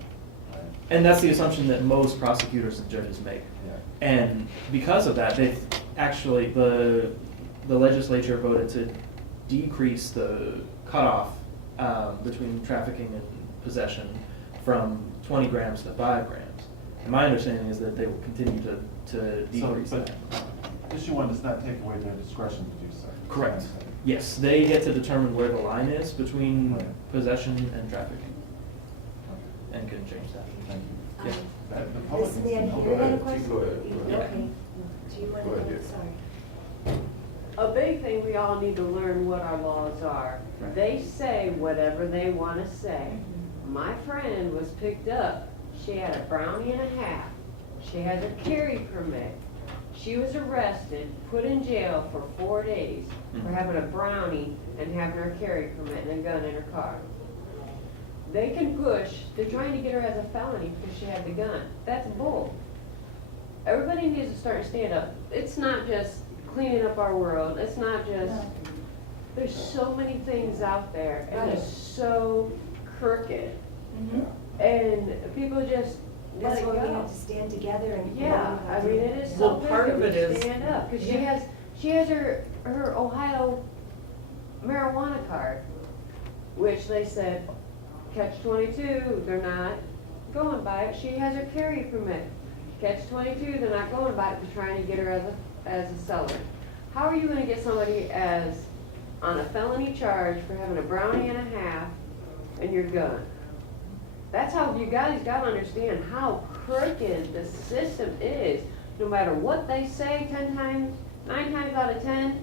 right? And that's the assumption that most prosecutors and judges make. Yeah. And because of that, they've actually, the legislature voted to decrease the cutoff between trafficking and possession from 20 grams to 5 grams. And my understanding is that they will continue to decrease But that. issue 1 does not take away their discretion to do so. Correct. Yes, they get to determine where the line is between Right. possession and trafficking. And can change that. Thank you. Yeah. That- the public This needs to man know. here had a Go question? ahead. Yeah. Okay. Do you want Go to ahead, go? yeah. Sorry. A big thing, we all need to learn what our laws are. Right. They say whatever they want to say. My friend was picked up, she had a brownie and a half. She has a carry permit. She was arrested, put in jail for 4 days for having a brownie and having her carry permit and a gun in her car. They can push, they're trying to get her as a felony because she had the gun. That's bull. Everybody needs to start and stand up. It's not just cleaning up our world, it's not just, there's so many things out there and it's so crooked. And people just let That's it why we go. have to stand together and. Yeah, I mean, it is Well, so part of big it to is- stand up, because she has her Ohio marijuana card, which they said, catch-22, they're not going by it. She has her carry permit, catch-22, they're not going by it, they're trying to get her as a seller. How are you gonna get somebody on a felony charge for having a brownie and a half and your gun? That's how you guys gotta understand how crooked the system is. No matter what they say 10 times, 9 times out of 10,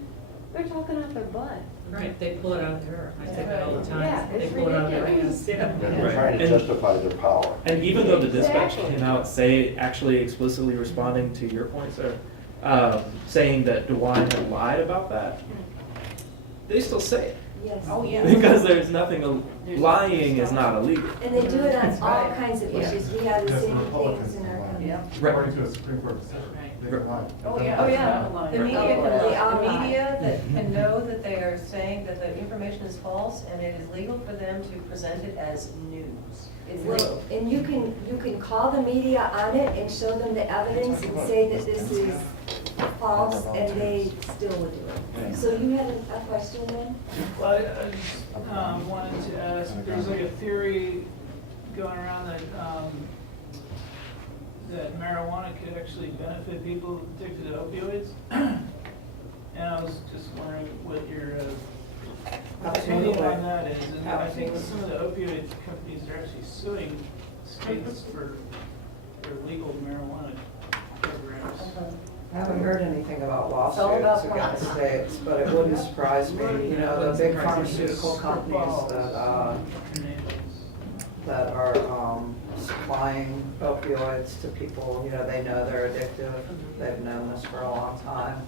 they're talking out their butt. Right, they pull it out of her. I say that all the time. Yeah, They it's pull it out of their ridiculous. hands. Yeah. They're trying to And- justify their power. And even though the dispatch Exactly. came out actually explicitly responding to your point, sir, saying that DeWine had lied about that, they still say it. Yes. Oh, yeah. Because there's nothing, lying is not illegal. And they do it on all right. kinds of Yeah. issues. We have the Yes, same the Republicans things in our lie. country. Yeah. According to a Supreme Court decision, Right. they can lie. Oh, yeah. Oh, It's yeah, not a lie. the media Oh, can, they all the lie. media that can know that they are saying that the information is false, and it is legal for them to present it as news. It's Well, legal. and you can call the media on it and show them the evidence and say that this is false, and they still would do it. So you had a question then? Well, I just wanted to ask, there's like a theory going around that marijuana could actually benefit people addicted to opioids. And I was just wondering what your opinion Absolutely. on that is. And I think Absolutely. some of the opioid companies are actually suing states for their legal marijuana programs. I haven't heard anything about It's all about lawsuits against profit. states, but it wouldn't surprise me, you know, the big pharmaceutical companies that are supplying opioids to people, you know, they know they're addictive, they've known this for a long time,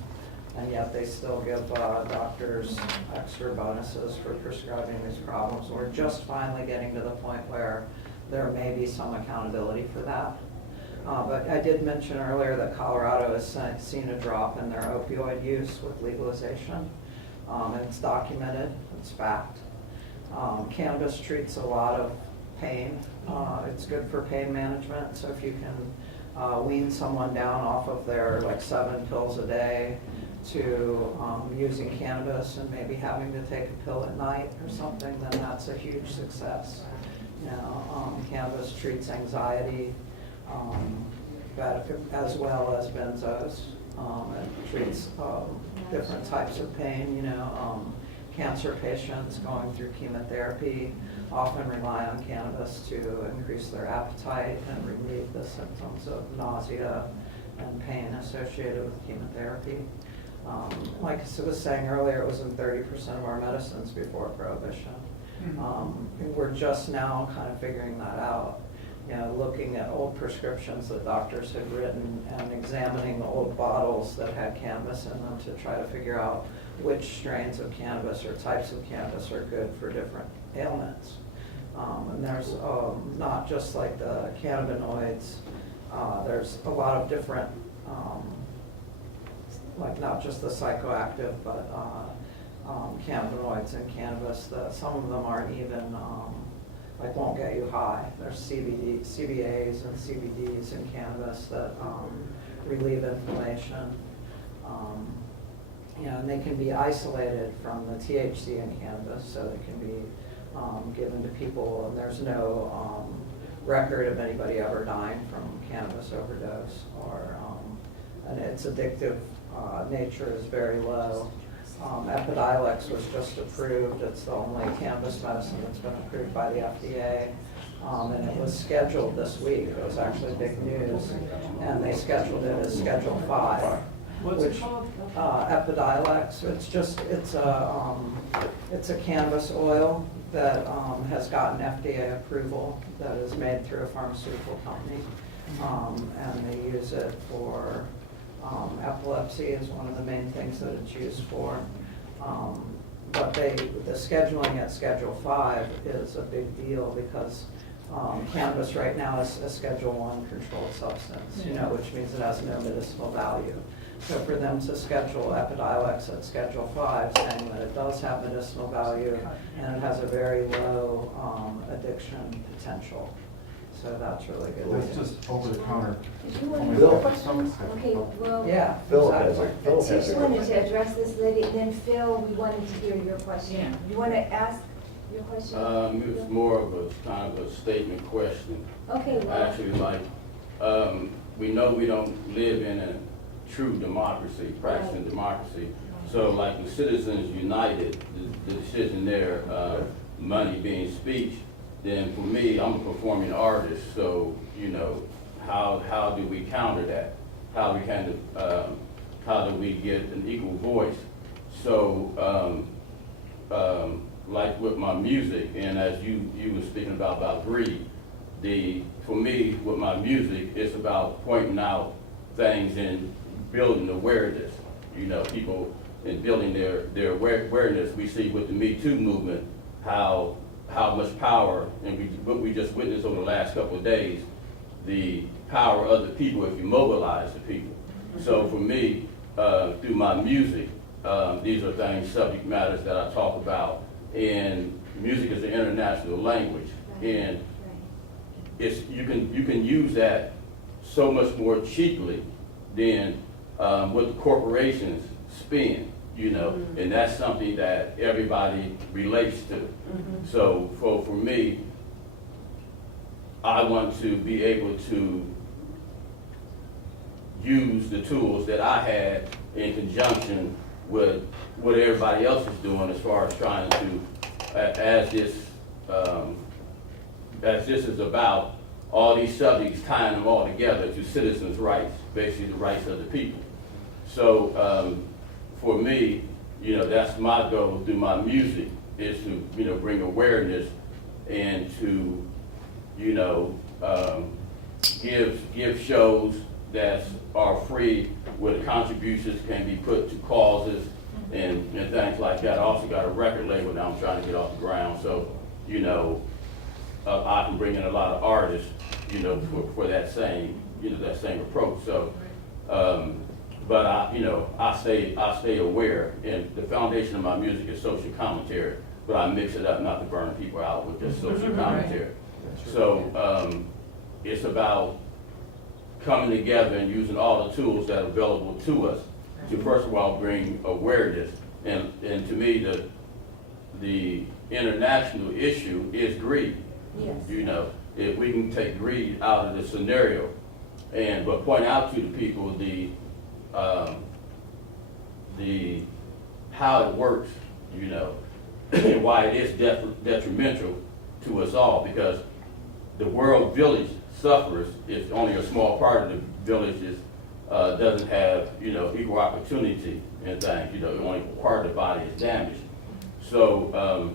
and yet they still give doctors extra bonuses for prescribing these problems. We're just finally getting to the point where there may be some accountability for that. But I did mention earlier that Colorado has seen a drop in their opioid use with legalization. And it's documented, it's fact. Cannabis treats a lot of pain. It's good for pain management, so if you can wean someone down off of their like 7 pills a day to using cannabis and maybe having to take a pill at night or something, then that's a huge success. You know, cannabis treats anxiety, as well as benzos. It treats different types of pain, you know. Cancer patients going through chemotherapy often rely on cannabis to increase their appetite and relieve the symptoms of nausea and pain associated with chemotherapy. Like I was saying earlier, it was in 30% of our medicines before Prohibition. We're just now kind of figuring that out. you know, looking at old prescriptions that doctors had written and examining old bottles that had cannabis in them to try to figure out which strains of cannabis or types of cannabis are good for different ailments. And there's not just like the cannabinoids, there's a lot of different, like not just the psychoactive, but cannabinoids in cannabis, that some of them aren't even, like won't get you high. There's CBAs and CBDs in cannabis that relieve inflammation. You know, and they can be isolated from the THC in cannabis, so they can be given to people, and there's no record of anybody ever dying from cannabis overdose, or and its addictive nature is very low. Epidiolex was just approved. It's the only cannabis medicine that's been approved by the FDA. And it was scheduled this week. It was actually big news. And they scheduled it as Schedule 5. What's it called? Epidiolex. It's a cannabis oil that has gotten FDA approval, that is made through a pharmaceutical company. And they use it for epilepsy is one of the main things that it's used for. But the scheduling at Schedule 5 is a big deal because cannabis right now is a Schedule 1 controlled substance, you know, which means it has no medicinal value. So for them to schedule Epidiolex at Schedule 5, saying that it does have medicinal value and it has a very low addiction potential. So that's really good. That's just over the counter. Did you want to Bill. ask a question? Okay, well. Yeah. Phil has exactly. it. Phil has Tish it. wanted to address this lady, and then Phil, we wanted to hear your question. Yeah. You want to ask your question? It was more of a kind of a statement question. Okay, well. Actually, like, we know we don't live in a true democracy, practicing democracy. So like the Citizens United, the decision there, money being speech, then for me, I'm a performing artist, so, you know, how do we counter that? How do we get an equal voice? So, like with my music, and as you were speaking about greed, for me, with my music, it's about pointing out things and building awareness. You know, people in building their awareness. We see with the Me Too movement how much power, and what we just witnessed over the last couple of days, the power of the people if you mobilize the people. So for me, through my music, these are things, subject matters that I talk about. And music is an international language, and you can use that so much more cheaply than what the corporations spend. You know, and that's something that everybody relates to. So for me, I want to be able to use the tools that I had in conjunction with what everybody else is doing as far as trying to, as this is about all these subjects, tying them all together to citizens' rights, basically the rights of the people. So for me, you know, that's my goal through my music, is to, you know, bring awareness and to, you know, give shows that are free where the contributions can be put to causes and things like that. I also got a record label that I'm trying to get off the ground, so, you know, I can bring in a lot of artists, you know, for that same, you know, that same approach. So, but I stay aware, and the foundation of my music is social commentary, but I mix it up not to burn people out with just social commentary. So it's about coming together and using all the tools that are available to us to first of all bring awareness, and to me the international issue is greed. Yes. You know, if we can take greed out of the scenario, but point out to the people how it works, you know, and why it is detrimental to us all, because the world village suffers if only a small part of the villages doesn't have, you know, equal opportunity and things. You know, only part of the body is damaged. So,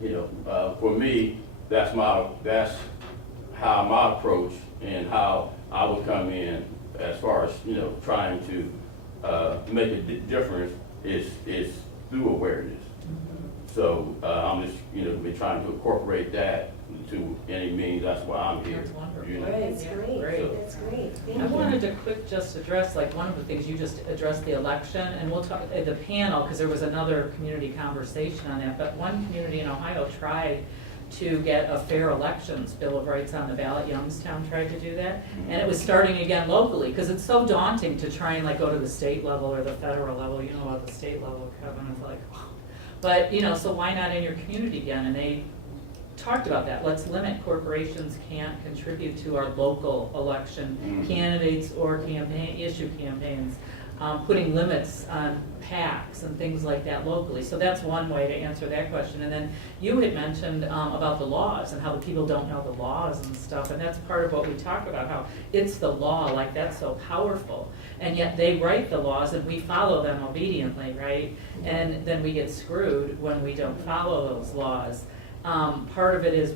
you know, for me, that's how my approach and how I would come in as far as, you know, trying to make a difference is through awareness. So I'm just, you know, been trying to incorporate that to any means. That's why I'm here. That's wonderful. You know? That's Yeah, great, great. that's great, thank I you. wanted to quick just address, like, one of the things you just addressed, the election, and we'll talk, the panel, because there was another community conversation on that, but one community in Ohio tried to get a fair elections Bill of Rights on the ballot. Youngstown tried to do that, and it was starting again locally, because it's so daunting to try and like go to the state level or the federal level. You know about the state level, Kevin, it's like, but, you know, so why not in your community again? And they talked about that. Let's limit corporations can't contribute to our local election candidates or issue campaigns, putting limits on PACs and things like that locally. So that's one way to answer that question. And then you had mentioned about the laws and how the people don't know the laws and stuff. And that's part of what we talk about, how it's the law, like that's so powerful. And yet they write the laws and we follow them obediently, right? And then we get screwed when we don't follow those laws. Part of it is,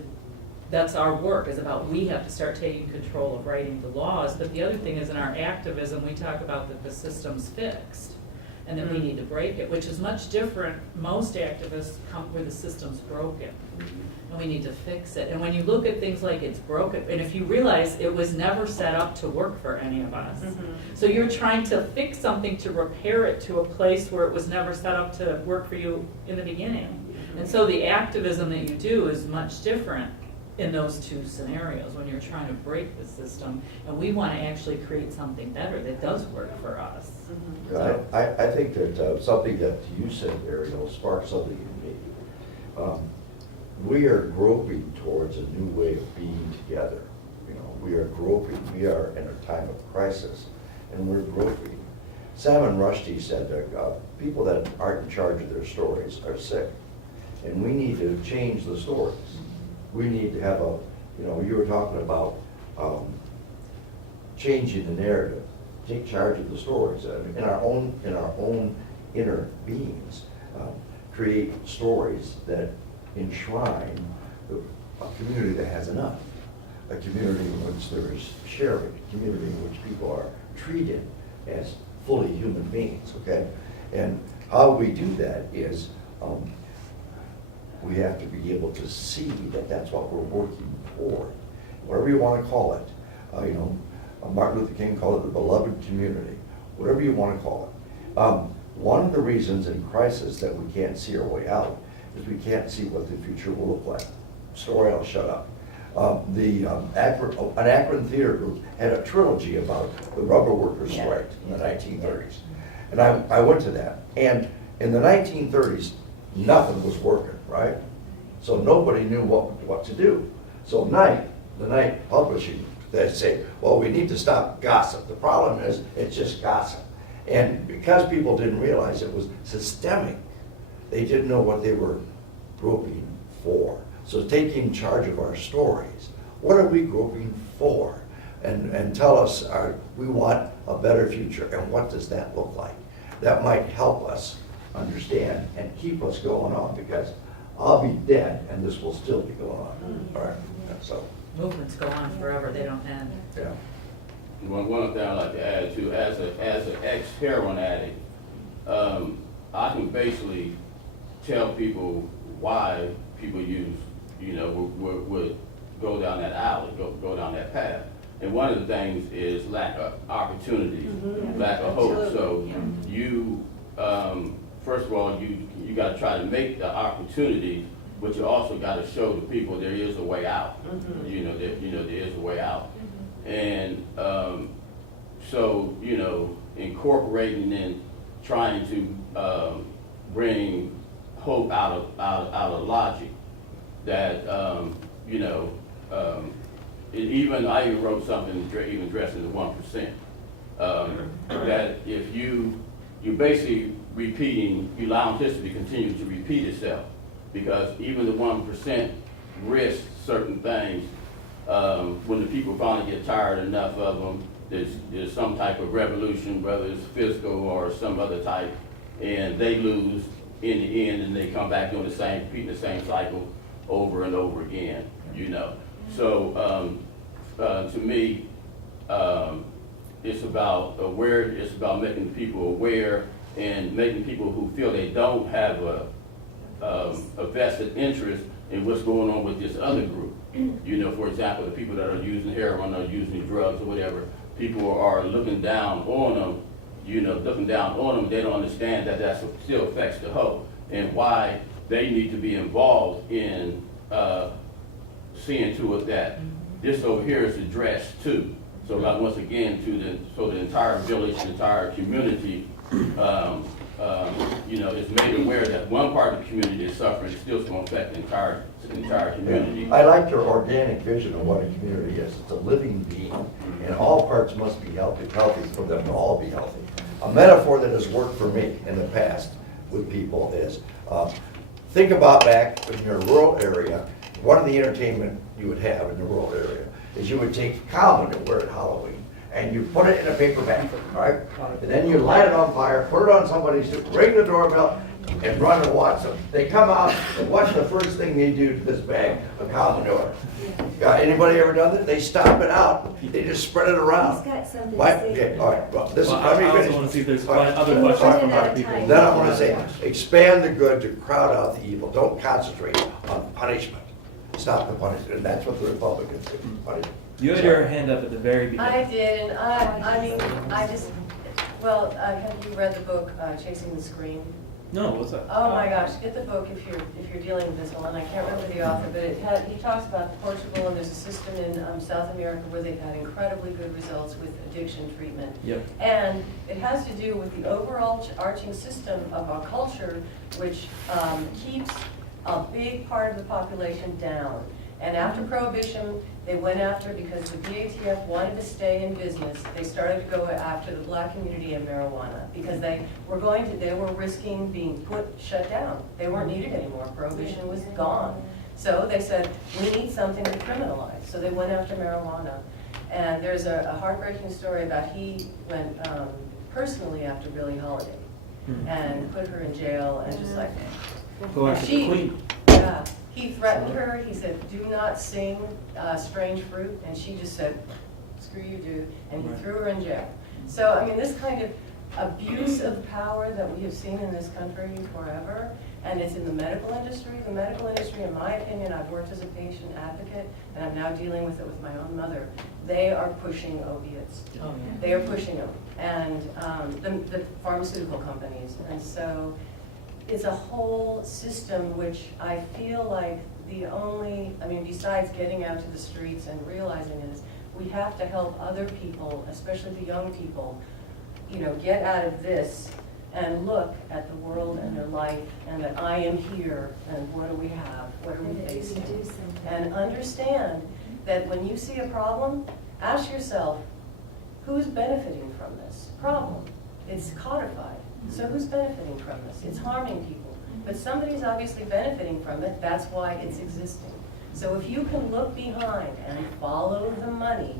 that's our work, is about we have to start taking control of writing the laws. But the other thing is in our activism, we talk about that the system's fixed and that we need to break it, which is much different. Most activists come where the system's broken and we need to fix it. And when you look at things like it's broken, and if you realize it was never set up to work for any of us. So you're trying to fix something to repair it to a place where it was never set up to work for you in the beginning. And so the activism that you do is much different in those two scenarios when you're trying to break the system, and we want to actually create something better that does work for us. Yeah, I think that something that you said, Ariel, sparked something in me. We are groping towards a new way of being together. You know, we are groping. We are in a time of crisis, and we're groping. Salman Rushdie said that people that aren't in charge of their stories are sick, and we need to change the stories. We need to have a, you know, you were talking about changing the narrative, take charge of the stories in our own inner beings, create stories that enshrine a community that has enough, a community in which there is sharing, a community in which people are treated as fully human beings, okay? And how we do that is we have to be able to see that that's what we're working toward, whatever you want to call it. You know, Martin Luther King called it the beloved community, whatever you want to call it. One of the reasons in crisis that we can't see our way out is we can't see what the future will look like. Story, I'll shut up. An Akron theater group had a trilogy about the rubber workers' strike in the 1930s. And I went to that. And in the 1930s, nothing was working, right? So nobody knew what to do. So the night publishing, they say, well, we need to stop gossip. The problem is, it's just gossip. And because people didn't realize it was systemic, they didn't know what they were groping for. So taking charge of our stories, what are we groping for? And tell us, we want a better future, and what does that look like? That might help us understand and keep us going on, because I'll be dead and this will still be going on. All right, so. Movements go on forever, they don't end. Yeah. One thing I'd like to add too, as an ex-heroin addict, I can basically tell people why people use, you know, would go down that alley, go down that path. And one of the things is lack of opportunity, lack of hope. So you, first of all, you got to try to make the opportunity, but you also got to show the people there is a way out. You know, there is a way out. And so, you know, incorporating and trying to bring hope out of logic. That you know, I even wrote something even addressing the 1%. That if you basically repeating, you allowing history to continue to repeat itself, because even the 1% risk certain things. When the people finally get tired enough of them, there's some type of revolution, whether it's fiscal or some other type, and they lose in the end, and they come back doing repeating the same cycle over and over again, you know. So to me, it's about it's about making people aware and making people who feel they don't have a vested interest in what's going on with this other group. You know, for example, the people that are using heroin or using drugs or whatever, people are looking down on them, you know, looking down on them. They don't understand that that still affects the hoe and why they need to be involved in seeing to it that this over here is addressed too. So like once again, so the entire village, the entire community, you know, is made aware that one part of the community is suffering, it's still going to affect the entire community. I like your organic vision of what a community is. It's a living being, and all parts must be healthy for them to all be healthy. A metaphor that has worked for me in the past with people is, think about back in your rural area, one of the entertainment you would have in the rural area is you would take common and wear it Halloween, and you put it in a paper bag, right? And then you light it on fire, put it on somebody's, ring the doorbell, and run and watch them. They come out, and what's the first thing they do to this bag of cow manure? Anybody ever done that? They stomp it out. They just spread it around. He's got something to Why? say. Okay, all right. Well, this is. Well, let me I also finish. want to see if there's All right. other questions Running from out other of people. time. Then I want to say, expand the good to crowd out the evil. Don't concentrate on punishment. Stop the punishment, and that's what the Republicans do. Punishment. You had your hand up at the very beginning. I did, and I mean, I just, well, have you read the book, Chasing the Scream? No, what's that? Oh my gosh, get the book if you're dealing with this one. I can't remember the author, but he talks about Portugal, and there's a system in South America where they've had incredibly good results with addiction treatment. Yep. And it has to do with the overall arching system of our culture, which keeps a big part of the population down. And after Prohibition, they went after, because the BATF wanted to stay in business, they started to go after the black community and marijuana, because they were risking being shut down. They weren't needed anymore. Prohibition was gone. So they said, we need something to criminalize. So they went after marijuana. And there's a heartbreaking story about he went personally after Billie Holiday and put her in jail and just like, Go after the queen. yeah. He threatened her, he said, do not sing Strange Fruit, and she just said, screw you, dude, and he threw her in jail. So, I mean, this kind of abuse of power that we have seen in this country forever, and it's in the medical industry. The medical industry, in my opinion, I've worked as a patient advocate, and I'm now dealing with it with my own mother. They are pushing opiates. Oh, yeah. They are pushing them, and the pharmaceutical companies, and so it's a whole system which I feel like besides getting out to the streets and realizing is we have to help other people, especially the young people, get out of this and look at the world and their life, and that I am here, and what do we have, what are we facing? And understand that when you see a problem, ask yourself, who's benefiting from this problem? It's codified. So who's benefiting from this? It's harming people. But somebody's obviously benefiting from it. That's why it's existing. So if you can look behind and follow the money,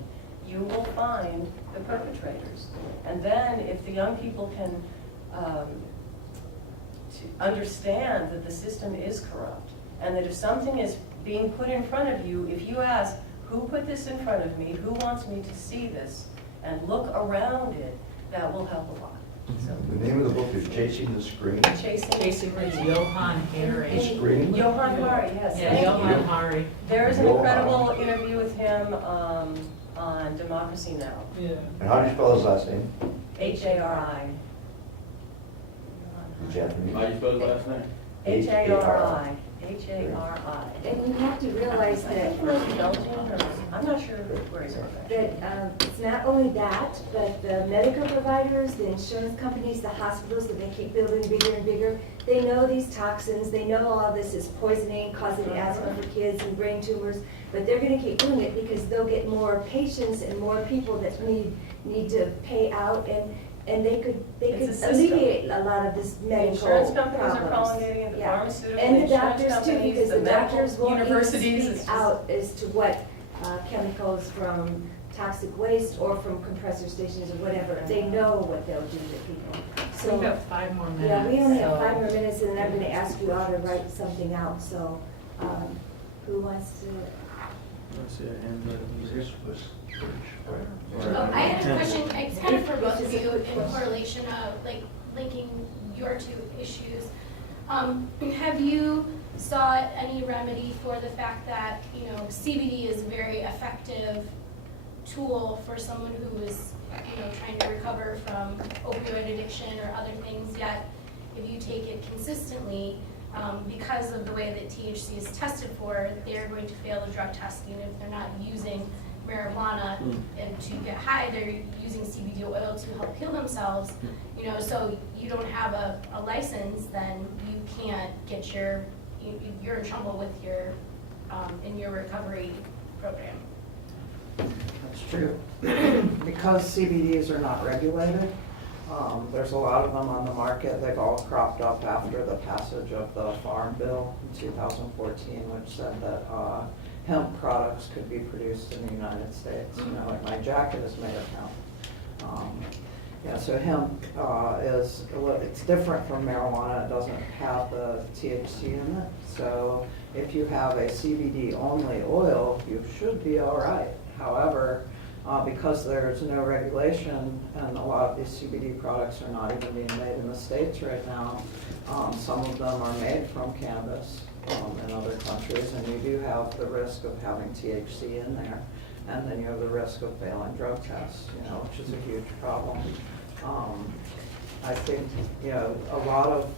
you will find the perpetrators. And then if the young people can understand that the system is corrupt, and that if something is being put in front of you, if you ask, who put this in front of me? Who wants me to see this? And look around it, that will help a lot. So, The name of the book is Chasing the Scream. Chasing It's Johan Hari. The Scream? Johan Hari, yes. Yeah, thank Johan you. Hari. There is an Johan. incredible interview with him on Democracy Now! Yeah. And how do you spell his last name? H-A-R-I. The Japanese. How you spell his last name? H-A-R-I. H-A-R-I. And you have to realize I that think he was Belgian, or I'm not sure where he's from. that it's not only that, but the medical providers, the insurance companies, the hospitals that they keep building bigger and bigger, they know these toxins, they know all this is poisoning, causing asthma for kids and brain tumors, but they're going to keep doing it because they'll get more patients and more people that need to pay out, and they could It's a system. alleviate a lot of this The medical insurance companies are problems. promulgating it, the Yeah. pharmaceutical, And the insurance doctors too, companies, because the medical doctors won't even universities. speak It's just- out as to what chemicals from toxic waste or from compressor stations or whatever. They know what they'll do to people. So we've got 5 more minutes. Yeah, we only have so- 5 more minutes, and then I'm gonna ask you all to write something out, so, who wants to? Let's see, and, Oh, I had a question, it's kind of for both of you in correlation of like linking your two issues. Have you sought any remedy for the fact that, you know, CBD is a very effective tool for someone who is, you know, trying to recover from opioid addiction or other things, yet if you take it consistently, because of the way that THC is tested for, they're going to fail the drug testing if they're not using marijuana and to get high, they're using CBD oil to help heal themselves, you know, so you don't have a license, then you can't get you're in trouble with your, in your recovery program. That's true. Because CBDs are not regulated, there's a lot of them on the market. They've all cropped up after the passage of the Farm Bill in 2014, which said that hemp products could be produced in the United States. You know, like my jacket is made of hemp. Yeah, so hemp it's different from marijuana. It doesn't have the THC in it. So if you have a CBD only oil, you should be all right. However, because there's no regulation and a lot of these CBD products are not even being made in the States right now, some of them are made from cannabis in other countries, and you do have the risk of having THC in there, and then you have the risk of failing drug tests, you know, which is a huge problem. I think, you know, a lot of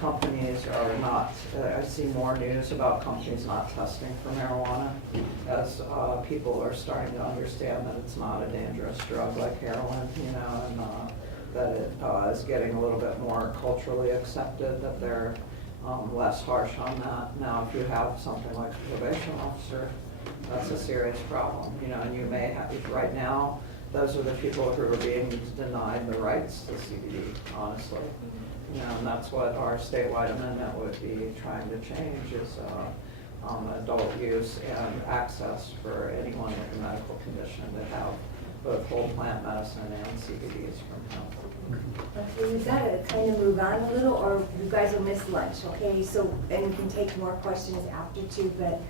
companies are not, I see more news about companies not testing for marijuana as people are starting to understand that it's not a dangerous drug like heroin, you know, and that it is getting a little bit more culturally accepted, that they're less harsh on that. Now, if you have something like a probation officer, that's a serious problem, you know, and you may have, right now, those are the people who are being denied the rights to CBD, honestly. You know, and that's what our statewide amendment would be trying to change is adult use and access for anyone with a medical condition to have both whole plant medicine and CBDs from hemp. Okay, we've got to kind of move on a little, or you guys will miss lunch, okay? So, and we can take more questions after too, but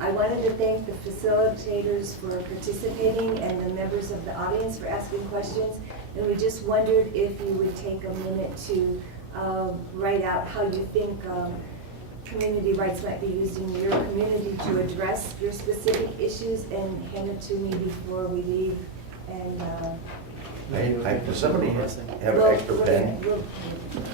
I wanted to thank the facilitators for participating and the members of the audience for asking questions. And we just wondered if you would take a minute to write out how you think community rights might be used in your community to address your specific issues, and hand it to me before we leave. And Does somebody have an extra pen?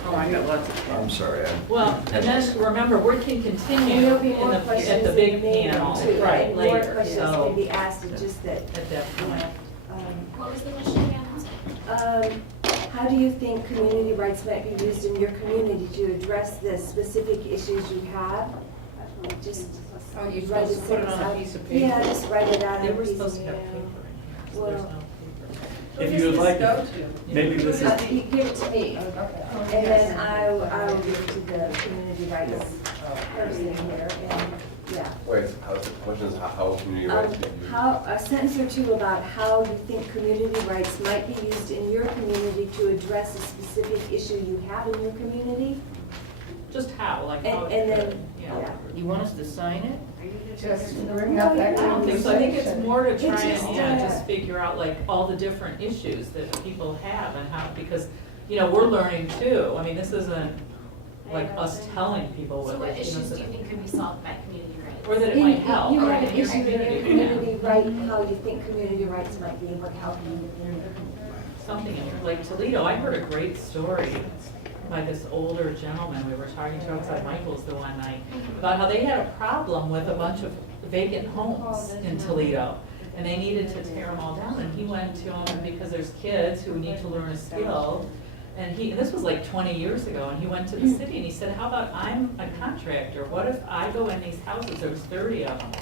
Oh, I got lots of. I'm sorry. Well, and then remember, we can continue there'll be in more the, questions at the in big May panel, too, right, and later, more questions so, can be asked, it's just that, at that point. What was the question again? I'm sorry. how do you think community rights might be used in your community to address the specific issues you have? Just Oh, you're write supposed to put it on a out. piece of Yeah, paper? just write it out on They a were piece supposed of to have paper. paper in here, so Well, there's no paper. if you would like, maybe this is, You give it to me, and then I will give it to the community rights person here, and, yeah. Wait, the question is how will community rights be used? How, a sentence or two about how you think community rights might be used in your community to address a specific issue you have in your community. Just how, like how. And then, Yeah. yeah. You want us to sign it? Just bring No, up that I don't think so, I think it's more to try It's and, just, just figure out like all the different issues that people have and how, because, you know, we're learning too. I mean, this isn't like us telling people So what what, you know, issues so do you think could be solved by community rights? or that it might help. You right, have an in your issue in your community. community right, how you think community rights might be able to help you in your Something in like Toledo, I heard a great story by this older gentleman we were talking to outside Michael's the one night, about how they had a problem with a bunch of vacant homes in Toledo, and they needed to tear them all down, and he went to them because there's kids who need to learn a skill, and this was like 20 years ago, and he went to the city and he said, how about I'm a contractor, what if I go in these houses, there's 30 of them,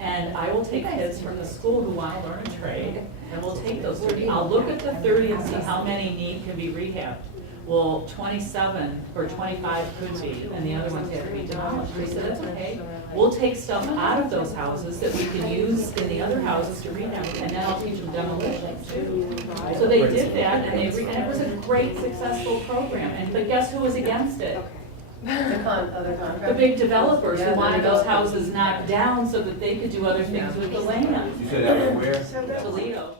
and I will take kids from the school who want to learn a trade, and we'll take those 30, I'll look at the 30 and see how many can be rehabbed. Well, 27 or 25 could be, and the other ones have to be demolished. They said, that's okay. We'll take stuff out of those houses that we can use in the other houses to rehab, and then I'll teach them demolition too. So they did that, and it was a great successful program. But guess who was against it? other contractors. The big developers Yeah, who the wanted those developers. houses knocked down so that they could do other things with the land. You said that was where? Toledo.